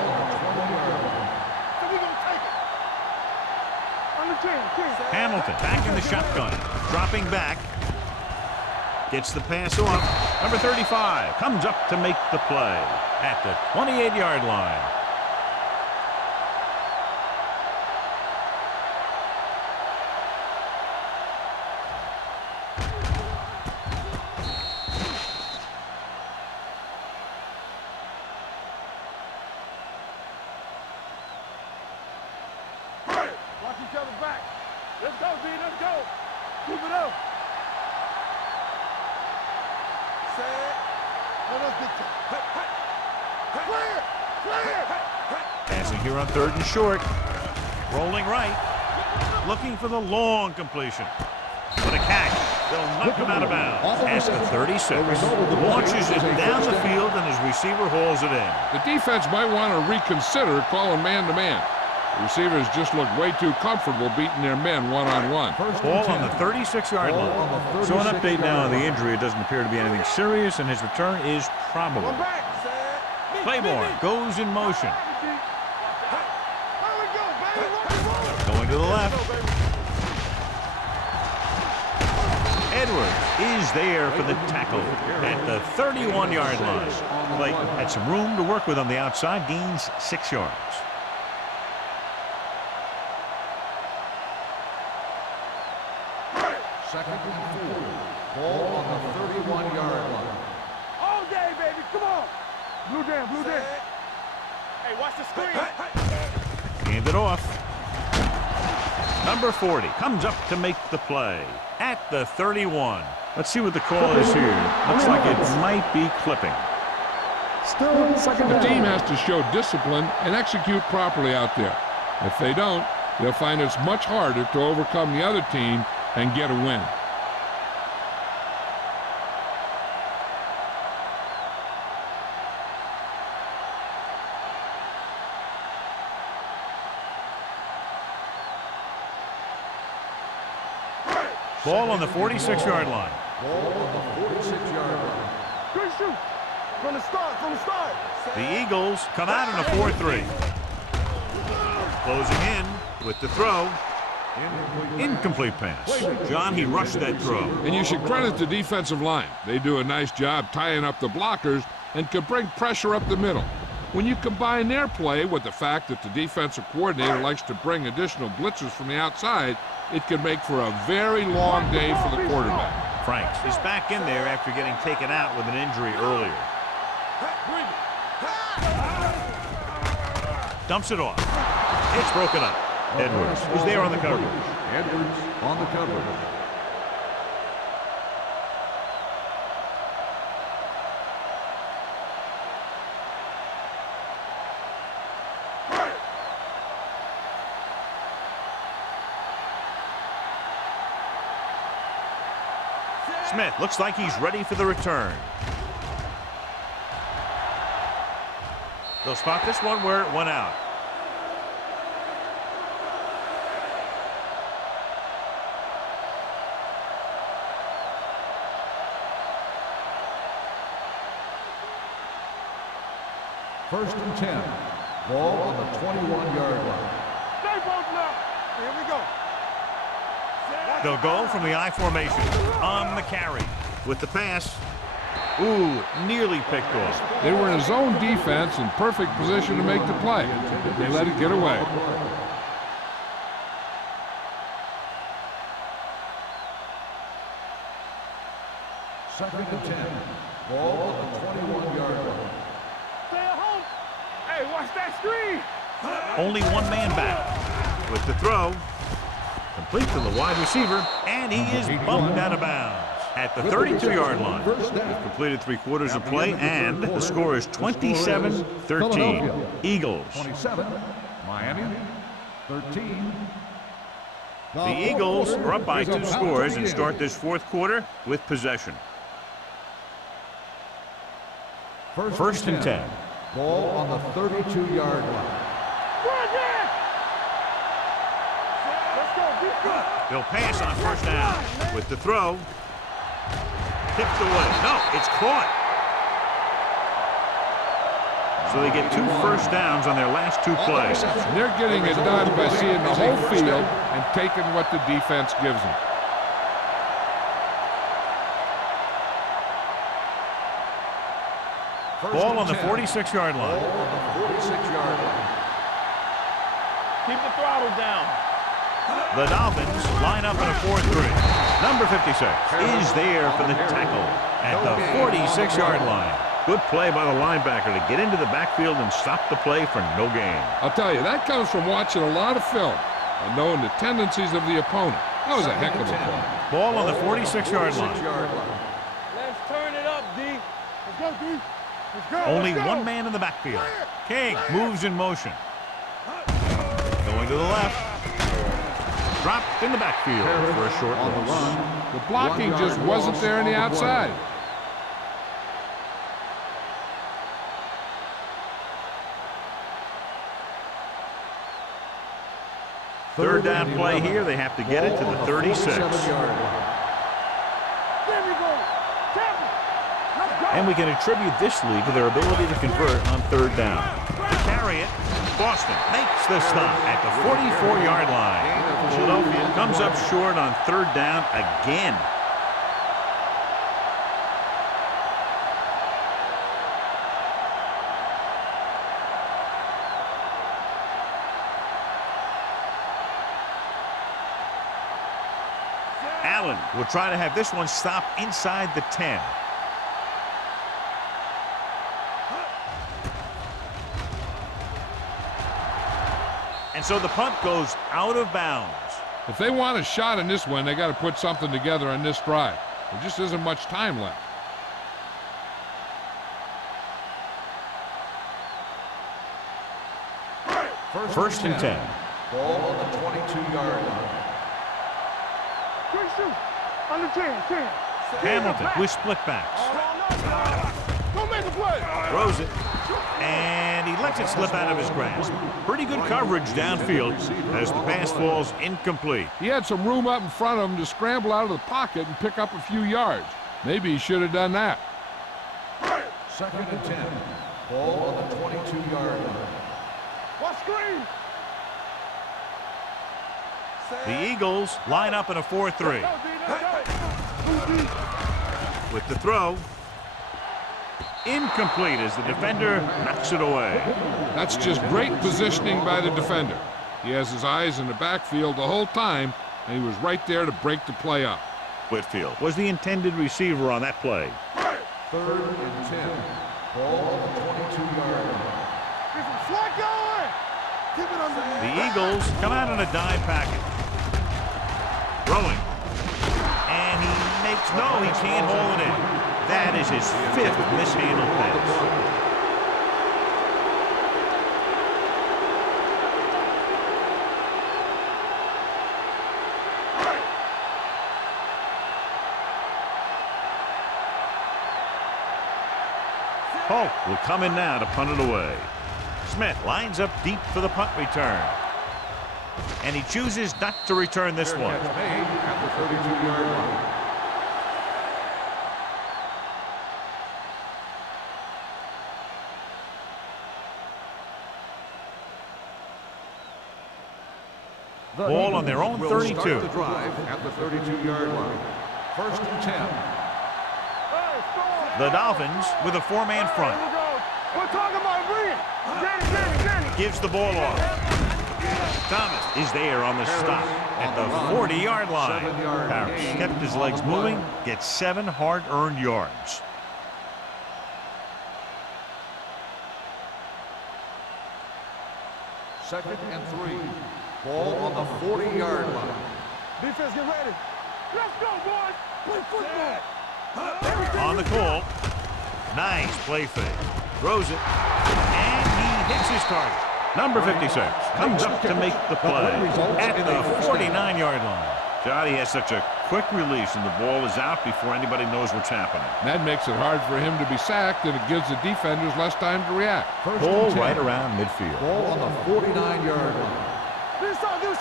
on the 20-yard line. So we're going to take it. On the 10. Hamilton back in the shotgun. Dropping back. Gets the pass off. Number 35 comes up to make the play at the 28-yard line. Watch each other back. Let's go, D. Let's go. Keep it up. Let us get to clear! Clear! Passing here on 3rd and short. Rolling right. Looking for the long completion. With a catch. They'll knock him out of bounds. Past the 36. Launches it down the field, and his receiver hauls it in. The defense might want to reconsider calling man-to-man. The receivers just look way too comfortable beating their men one-on-one. Ball on the 36-yard line. So an update now on the injury. It doesn't appear to be anything serious, and his return is probable. Claiborne goes in motion. Going to the left. Edwards is there for the tackle at the 31-yard line. Blake had some room to work with on the outside, gains 6 yards. Second and 4. Ball on the 31-yard line. All day, baby. Come on. Blue jam, blue jam. Hey, watch the screen. Hand it off. Number 40 comes up to make the play at the 31. Let's see what the call is here. Looks like it might be clipping. Still second The down. team has to show discipline and execute properly out there. If they don't, they'll find it's much harder to overcome the other team and get a win. Ball on the 46-yard line. Ball on the 46-yard line. Good shoot. From the start, from the start. The Eagles come out in a 4-3. Closing in with the throw. Incomplete pass. John, he rushed that throw. And you should credit the defensive line. They do a nice job tying up the blockers and can bring pressure up the middle. When you combine their play with the fact that the defensive coordinator likes to bring additional blitzes from the outside, it can make for a very long day for the quarterback. Franks is back in there after getting taken out with an injury earlier. Dumps it off. It's broken up. Edwards is there on the coverage. Edwards on the coverage. Smith looks like he's ready for the return. They'll spot this one where it went out. First and 10. Ball on the 21-yard line. Stay posted up. Here we go. They'll go from the I formation on the carry with the pass. Ooh, nearly picked off. They were in a zone defense in perfect position to make the play. They let it get away. Second and 10. Ball on the 21-yard line. Stay at home. Hey, watch that screen. Only one man back with the throw. Complete to the wide receiver, and he is bumped out of bounds at the 32-yard line. We've completed 3/4 of play, and the score is 27-13. Eagles. 27. Miami. 13. The Eagles are up by 2 scores and start this 4th quarter with possession. First and 10. Ball on the 32-yard line. They'll pass on first down with the throw. Tipped away. No, it's caught. So they get 2 first downs on their last 2 plays. They're getting it done by seeing the whole field and taking what the defense gives them. Ball on the 46-yard line. Ball on the 46-yard line. Keep the throttle down. The Dolphins line up in a 4-3. Number 56 is there for the tackle at the 46-yard line. Good play by the linebacker to get into the backfield and stop the play for no gain. I'll tell you, that comes from watching a lot of film and knowing the tendencies of the opponent. That was a heck of a play. Ball on the 46-yard line. Let's turn it up, D. Let's go, D. Let's go. Only let's go. one man in the backfield. King moves in motion. Going to the left. Dropped in the backfield for a short loss. The blocking just wasn't there on the outside. Third down play here. They have to get it to the 36. There we go. Tackle. Let's go. And we can attribute this lead to their ability to convert on third down. To carry it, Boston makes the stop at the 44-yard line. Philadelphia comes up short on third down again. Allen will try to have this one stop inside the 10. And so the punt goes out of bounds. If they want a shot in this one, they got to put something together on this drive. There just isn't much time left. First and 10. Ball on the 22-yard line. Quick shoot. Under 10, 10. Hamilton with split backs. Go make a play. Throws it. And he lets it slip out of his grasp. Pretty good coverage downfield as the pass falls incomplete. He had some room up in front of him to scramble out of the pocket and pick up a few yards. Maybe he should have done that. Second and 10. Ball on the 22-yard line. What screen? The Eagles line up in a 4-3. With the throw. Incomplete as the defender knocks it away. That's just great positioning by the defender. He has his eyes in the backfield the whole time, and he was right there to break the play up. Whitfield was the intended receiver on that play. Third and 10. Ball on the 22-yard line. Get some slack going. Keep it under. The Eagles come out on a dime packet. Throwing. And he makes, no, he can't hold it in. That is his fifth mishandled pass. Polk will come in now to punt it away. Smith lines up deep for the punt return. And he chooses not to return this one. Catch made at the 32-yard line. Ball on their own 32. Start the drive at the 32-yard line. First and 10. The Dolphins with a four-man front. Here we go. We're talking about bring it. Danny. Gives the ball off. Thomas is there on the stop at the 40-yard line. Parrish kept his legs moving, gets 7 hard-earned yards. Second and 3. Ball on the 40-yard line. Defense, get ready. Let's go, boys. Play football. On the call. Nice play fake. Throws it. And he hits his target. Number 56 comes up to make the play at the 49-yard line. Johnny has such a quick release and the ball is out before anybody knows what's happening. That makes it hard for him to be sacked, and it gives the defenders less time to react. First Ball and 10. right around midfield. Ball on the 49-yard line. Do something.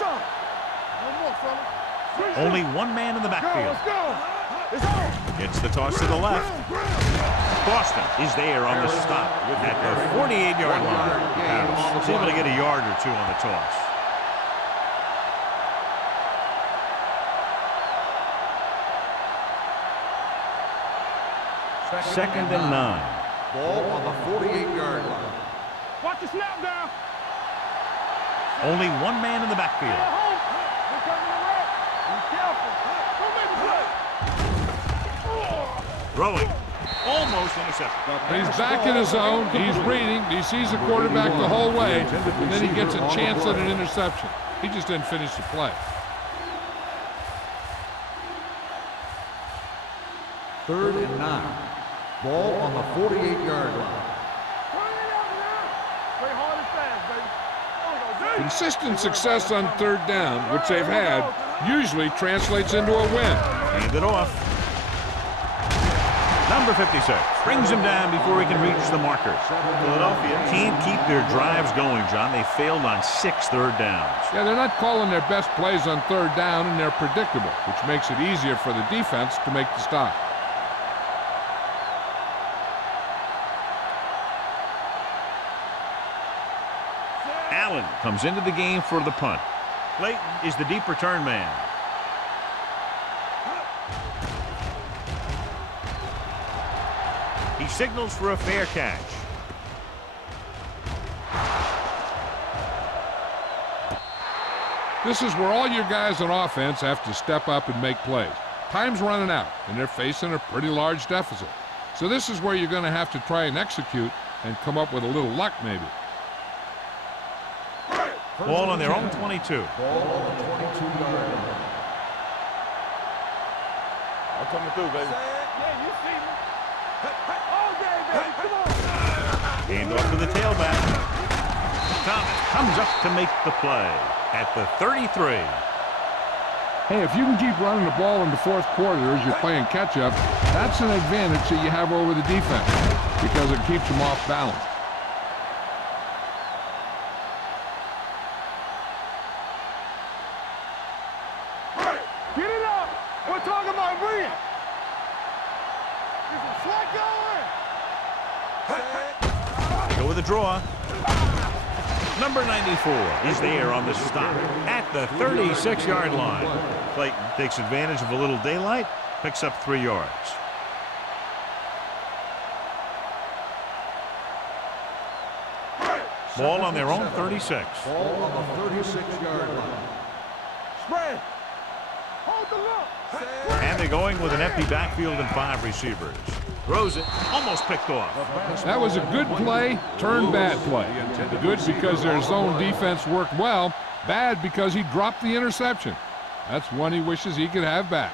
One more, fella. Only one man in the backfield. Let's go. It's on. Gets the toss to the left. Boston is there on the stop at the 48-yard line. Parrish is able to get a yard or two on the toss. Second and 9. Ball on the 48-yard line. Watch the snap down. Only one man in the backfield. They're coming to red. Be careful. Don't make a play. Throwing. Almost intercepted. He's back in his zone. He's reading. He sees the quarterback the whole way, and then he gets a chance at an interception. He just didn't finish the play. Third and 9. Ball on the 48-yard line. Play hard and fast, baby. Consistent success on third down, which they've had, usually translates into a win. Hand it off. Number 56 brings him down before he can reach the marker. Philadelphia can't keep their drives going, John. They failed on 6 third downs. Yeah, they're not calling their best plays on third down, and they're predictable, which makes it easier for the defense to make the stop. Allen comes into the game for the punt. Clayton is the deep return man. He signals for a fair catch. This is where all your guys on offense have to step up and make plays. Time's running out, and they're facing a pretty large deficit. So this is where you're going to have to try and execute and come up with a little luck, maybe. Ball on their own 22. Ball on the 22-yard line. I'm coming through, baby. Yeah, you see me. All day, baby. Come on. Hand off to the tailback. Thomas comes up to make the play at the 33. Hey, if you can keep running the ball in the fourth quarter as you're playing catch-up, that's an advantage that you have over the defense because it keeps them off balance. Get it up. We're talking about Rhea. There's a slack going. Go with a draw. Number 94 is there on the stop at the 36-yard line. Clayton takes advantage of a little daylight, picks up 3 yards. Ball on their own 36. Ball on the 36-yard line. Spread. Hold the look. And they're going with an empty backfield and 5 receivers. Throws it, almost picked off. That was a good play, turned bad play. Good because their zone defense worked well, bad because he dropped the interception. That's one he wishes he could have back.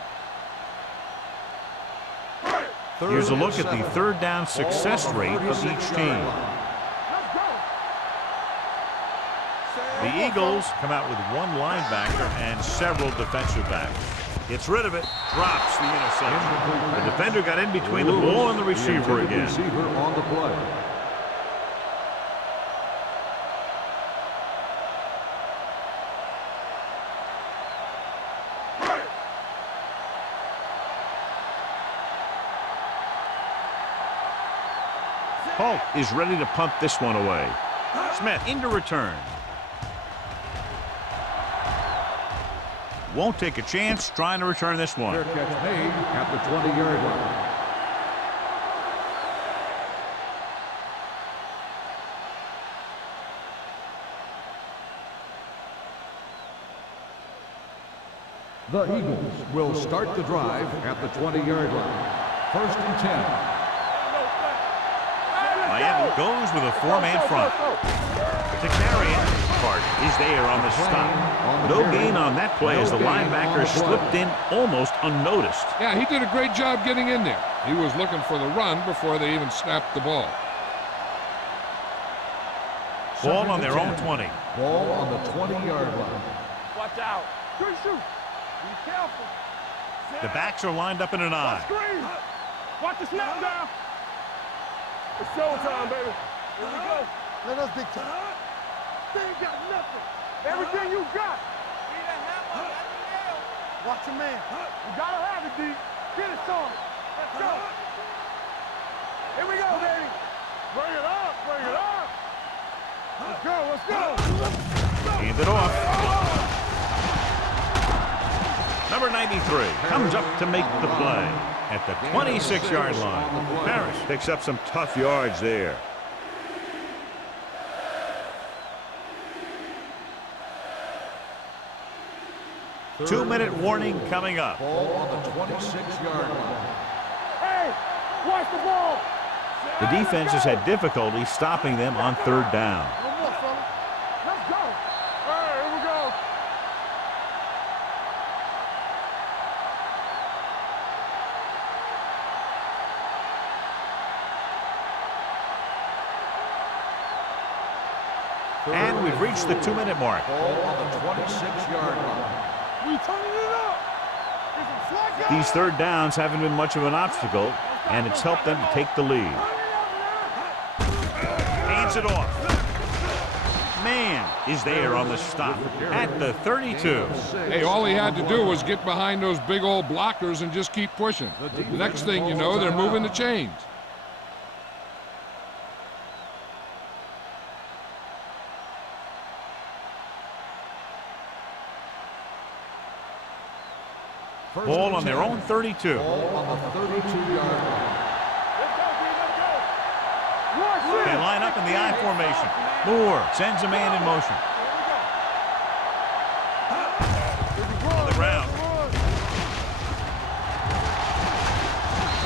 Here's a look at the third down success rate of each team. The Eagles come out with 1 linebacker and several defensive backs. Gets rid of it, drops the interception. The defender got in between the ball and the receiver again. Receiver on the play. Polk is ready to punt this one away. Smith into return. Won't take a chance trying to return this one. Fair catch made at the 20-yard line. The Eagles will start the drive at the 20-yard line. 1st and 10. Miami goes with a 4-man front. To carry it, Hart is there on the stop. No gain on that play as the linebacker slipped in almost unnoticed. Yeah, he did a great job getting in there. He was looking for the run before they even snapped the ball. Ball on their own 20. Ball on the 20-yard line. Watch out. Good shoot. Be careful. The backs are lined up in an eye. Screen. Watch the snap down. It's showtime, baby. Here we go. Let us dictate. They ain't got nothing. Everything you got. Watch your man. You gotta have it, D. Get it, son. Let's go. Here we go, baby. Bring it up. Bring it up. Let's go. Let's go. Hand it off. Number 93 comes up to make the play at the 26-yard line. Harris picks up some tough yards there. Two-minute warning coming up. Ball on the 26-yard line. Hey, watch the ball. The defense has had difficulty stopping them on third down. One more, fella. Let's go. All right, here we go. And we've reached the 2-minute mark. Ball on the 26-yard line. We turning it up. It's a flag out. These third downs haven't been much of an obstacle, and it's helped them to take the lead. Hands it off. Man is there on the stop at the 32. Hey, all he had to do was get behind those big old blockers and just keep pushing. The next thing you know, they're moving the chains. Ball on their own 32. Ball on the 32-yard line. Let's go, D, let's go. Watch They it. line up in the I formation. Moore sends a man in motion. On the ground.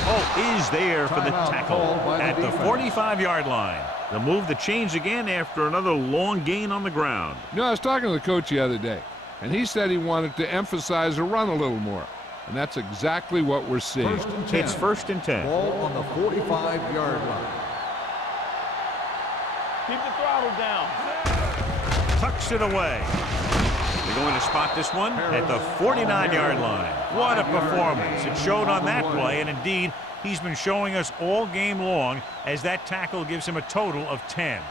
Oh, is there for the tackle at the 45-yard line. They'll move the chains again after another long gain on the ground. You know, I was talking to the coach the other day, and he said he wanted to emphasize the run a little more. And that's exactly what we're seeing. It's 1st and 10. Ball on the 45-yard line. Keep the throttle down. Tucks it away. They're going to spot this one at the 49-yard line. What a performance. It showed on that play, and indeed, he's been showing us all game long as that tackle gives him a total of 10.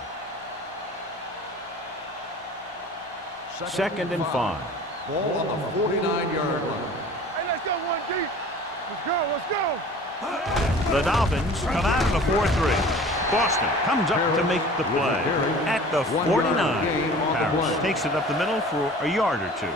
2nd and 5. Ball on the 49-yard line. Hey, let's go, 1D. Let's go. The Dolphins come out in a 4-3. Boston comes up to make the play at the 49. Harris takes it up the middle for a yard or two.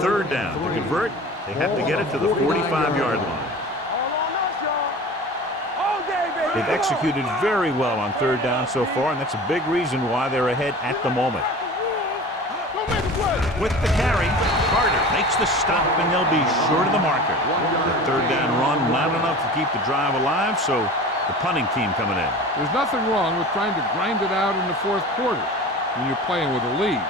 Third down. To convert, they have to get it to the 45-yard line. All on us, y'all. All day, baby. They've executed very well on third down so far, and that's a big reason why they're ahead at the moment. Don't make a play. With the carry, Carter makes the stop, and they'll be short of the marker. The third down run not enough to keep the drive alive, so the punting team coming in. There's nothing wrong with trying to grind it out in the fourth quarter when you're playing with a lead.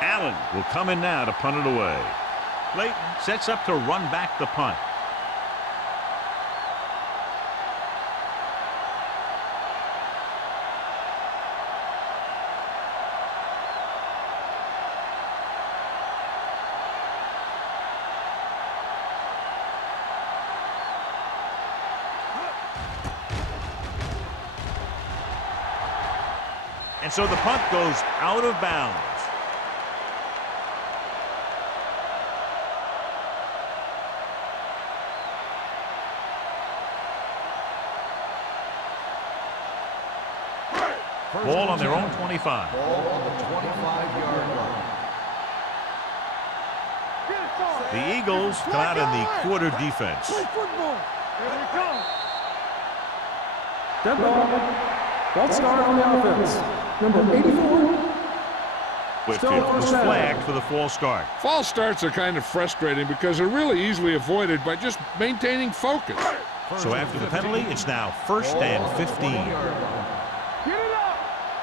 Allen will come in now to punt it away. Clayton sets up to run back the punt. And so the punt goes out of bounds. Ball on their own 25. Ball on the 25-yard line. The Eagles come out in the quarter defense. Play football. Here we come. Dead ball. False start on the offense. Number 84. Whitfield was flagged for the false start. False starts are kind of frustrating because they're really easily avoided by just maintaining focus. So after the penalty, it's now 1st and 15. Get it up.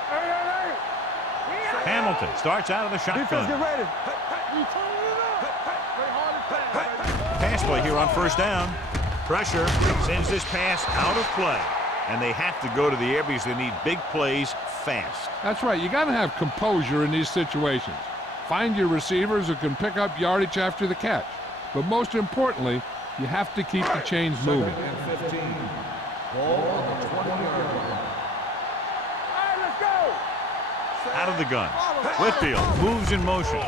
Hey. Hamilton starts out of the Defense, shotgun. get ready. We turning it up. Play hard and fast, baby. Pass play here on 1st down. Pressure sends this pass out of play. And they have to go to the air because they need big plays fast. That's right. You got to have composure in these situations. Find your receivers who can pick up yardage after the catch. But most importantly, you have to keep the chains moving. 2nd and 15. Ball on the 20-yard line. All right, let's go. Out of the gun. Whitfield moves in motion.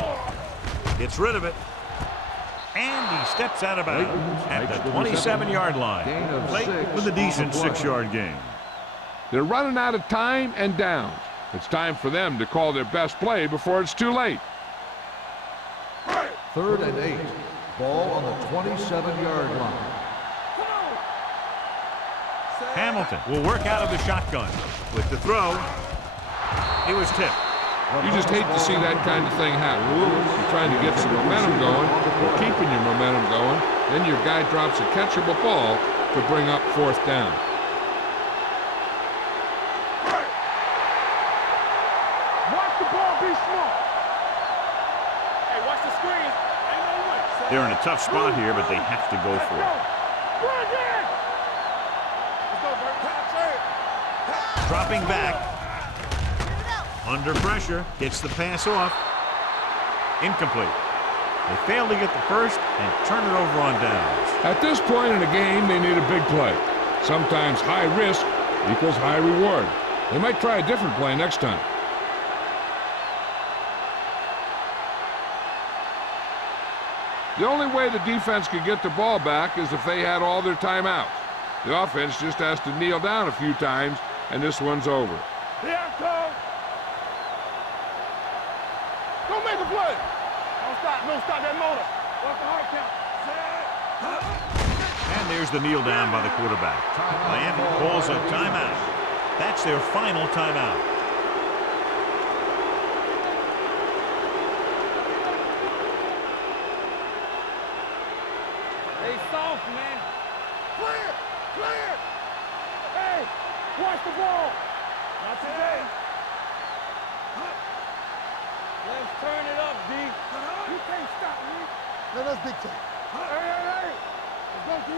Gets rid of it. And he steps out of bounds at the 27-yard line. Clayton with a decent 6-yard gain. They're running out of time and downs. It's time for them to call their best play before it's too late. 3rd and 8. Ball on the 27-yard line. Hamilton will work out of the shotgun. With the throw, he was tipped. You just hate to see that kind of thing happen. You're trying to get some momentum going, you're keeping your momentum going, then your guy drops a catchable ball to bring up 4th down. Watch the ball, be smart. Hey, watch the screen. Ain't no way. They're in a tough spot here, but they have to go for it. Run in. Let's go, Bert. Dropping back. Under pressure, gets the pass off. Incomplete. They fail to get the first and turn it over on downs. At this point in a game, they need a big play. Sometimes high risk equals high reward. They might try a different play next time. The only way the defense could get the ball back is if they had all their timeouts. The offense just has to kneel down a few times, and this one's over. Here it comes. Go make a play. Don't stop. Don't stop that motor. Watch the hard count. And there's the kneel down by the quarterback. Miami calls a timeout. That's their final timeout. Stay soft, man. Clear. Clear. Hey, watch the ball. Not today. Let's turn it up, D. You can't stop me. No, that's big time. Hey. Let's go, D.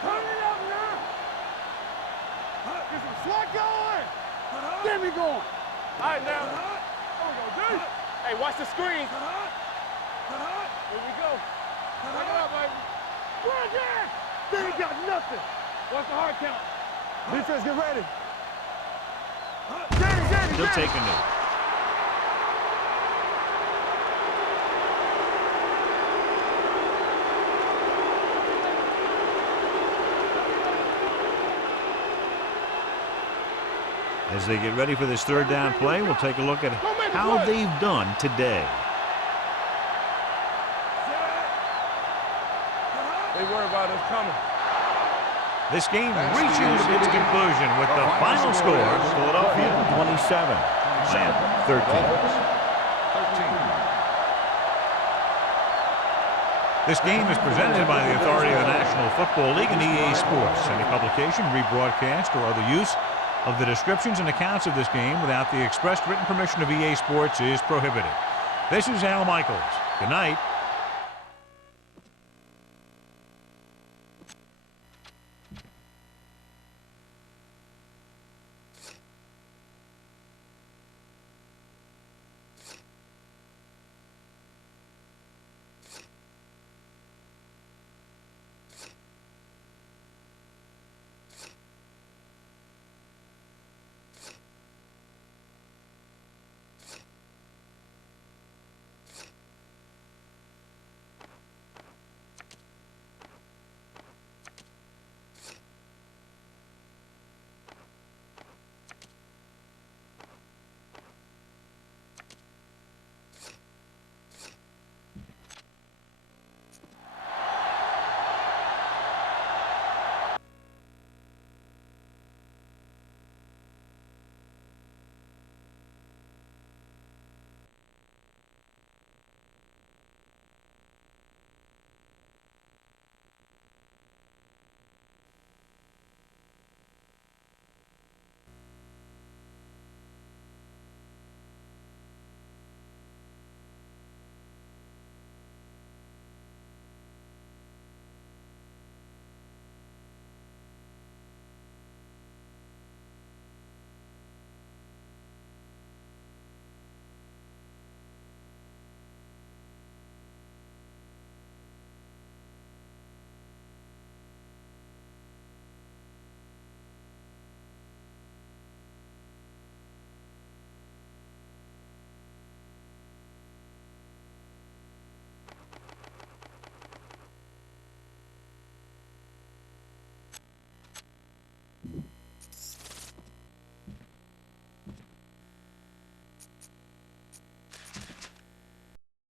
Turn it up now. Get some slack going. Get me going. All right, now. There we go, D. Hey, watch the screen. Here we go. Turn it up, baby. Run down. They ain't got nothing. Watch the hard count. Defense, get ready. He'll take a knee. As they get ready for this 3rd down play, we'll take a look at how they've done today. They worry about us coming. This game reaches its conclusion with the final score, Philadelphia 27, Miami 13. This game is presented by the authority of the National Football League and EA Sports. Any publication, rebroadcast, or other use of the descriptions and accounts of this game without the expressed written permission of EA Sports is prohibited. This is Al Michaels. Good night.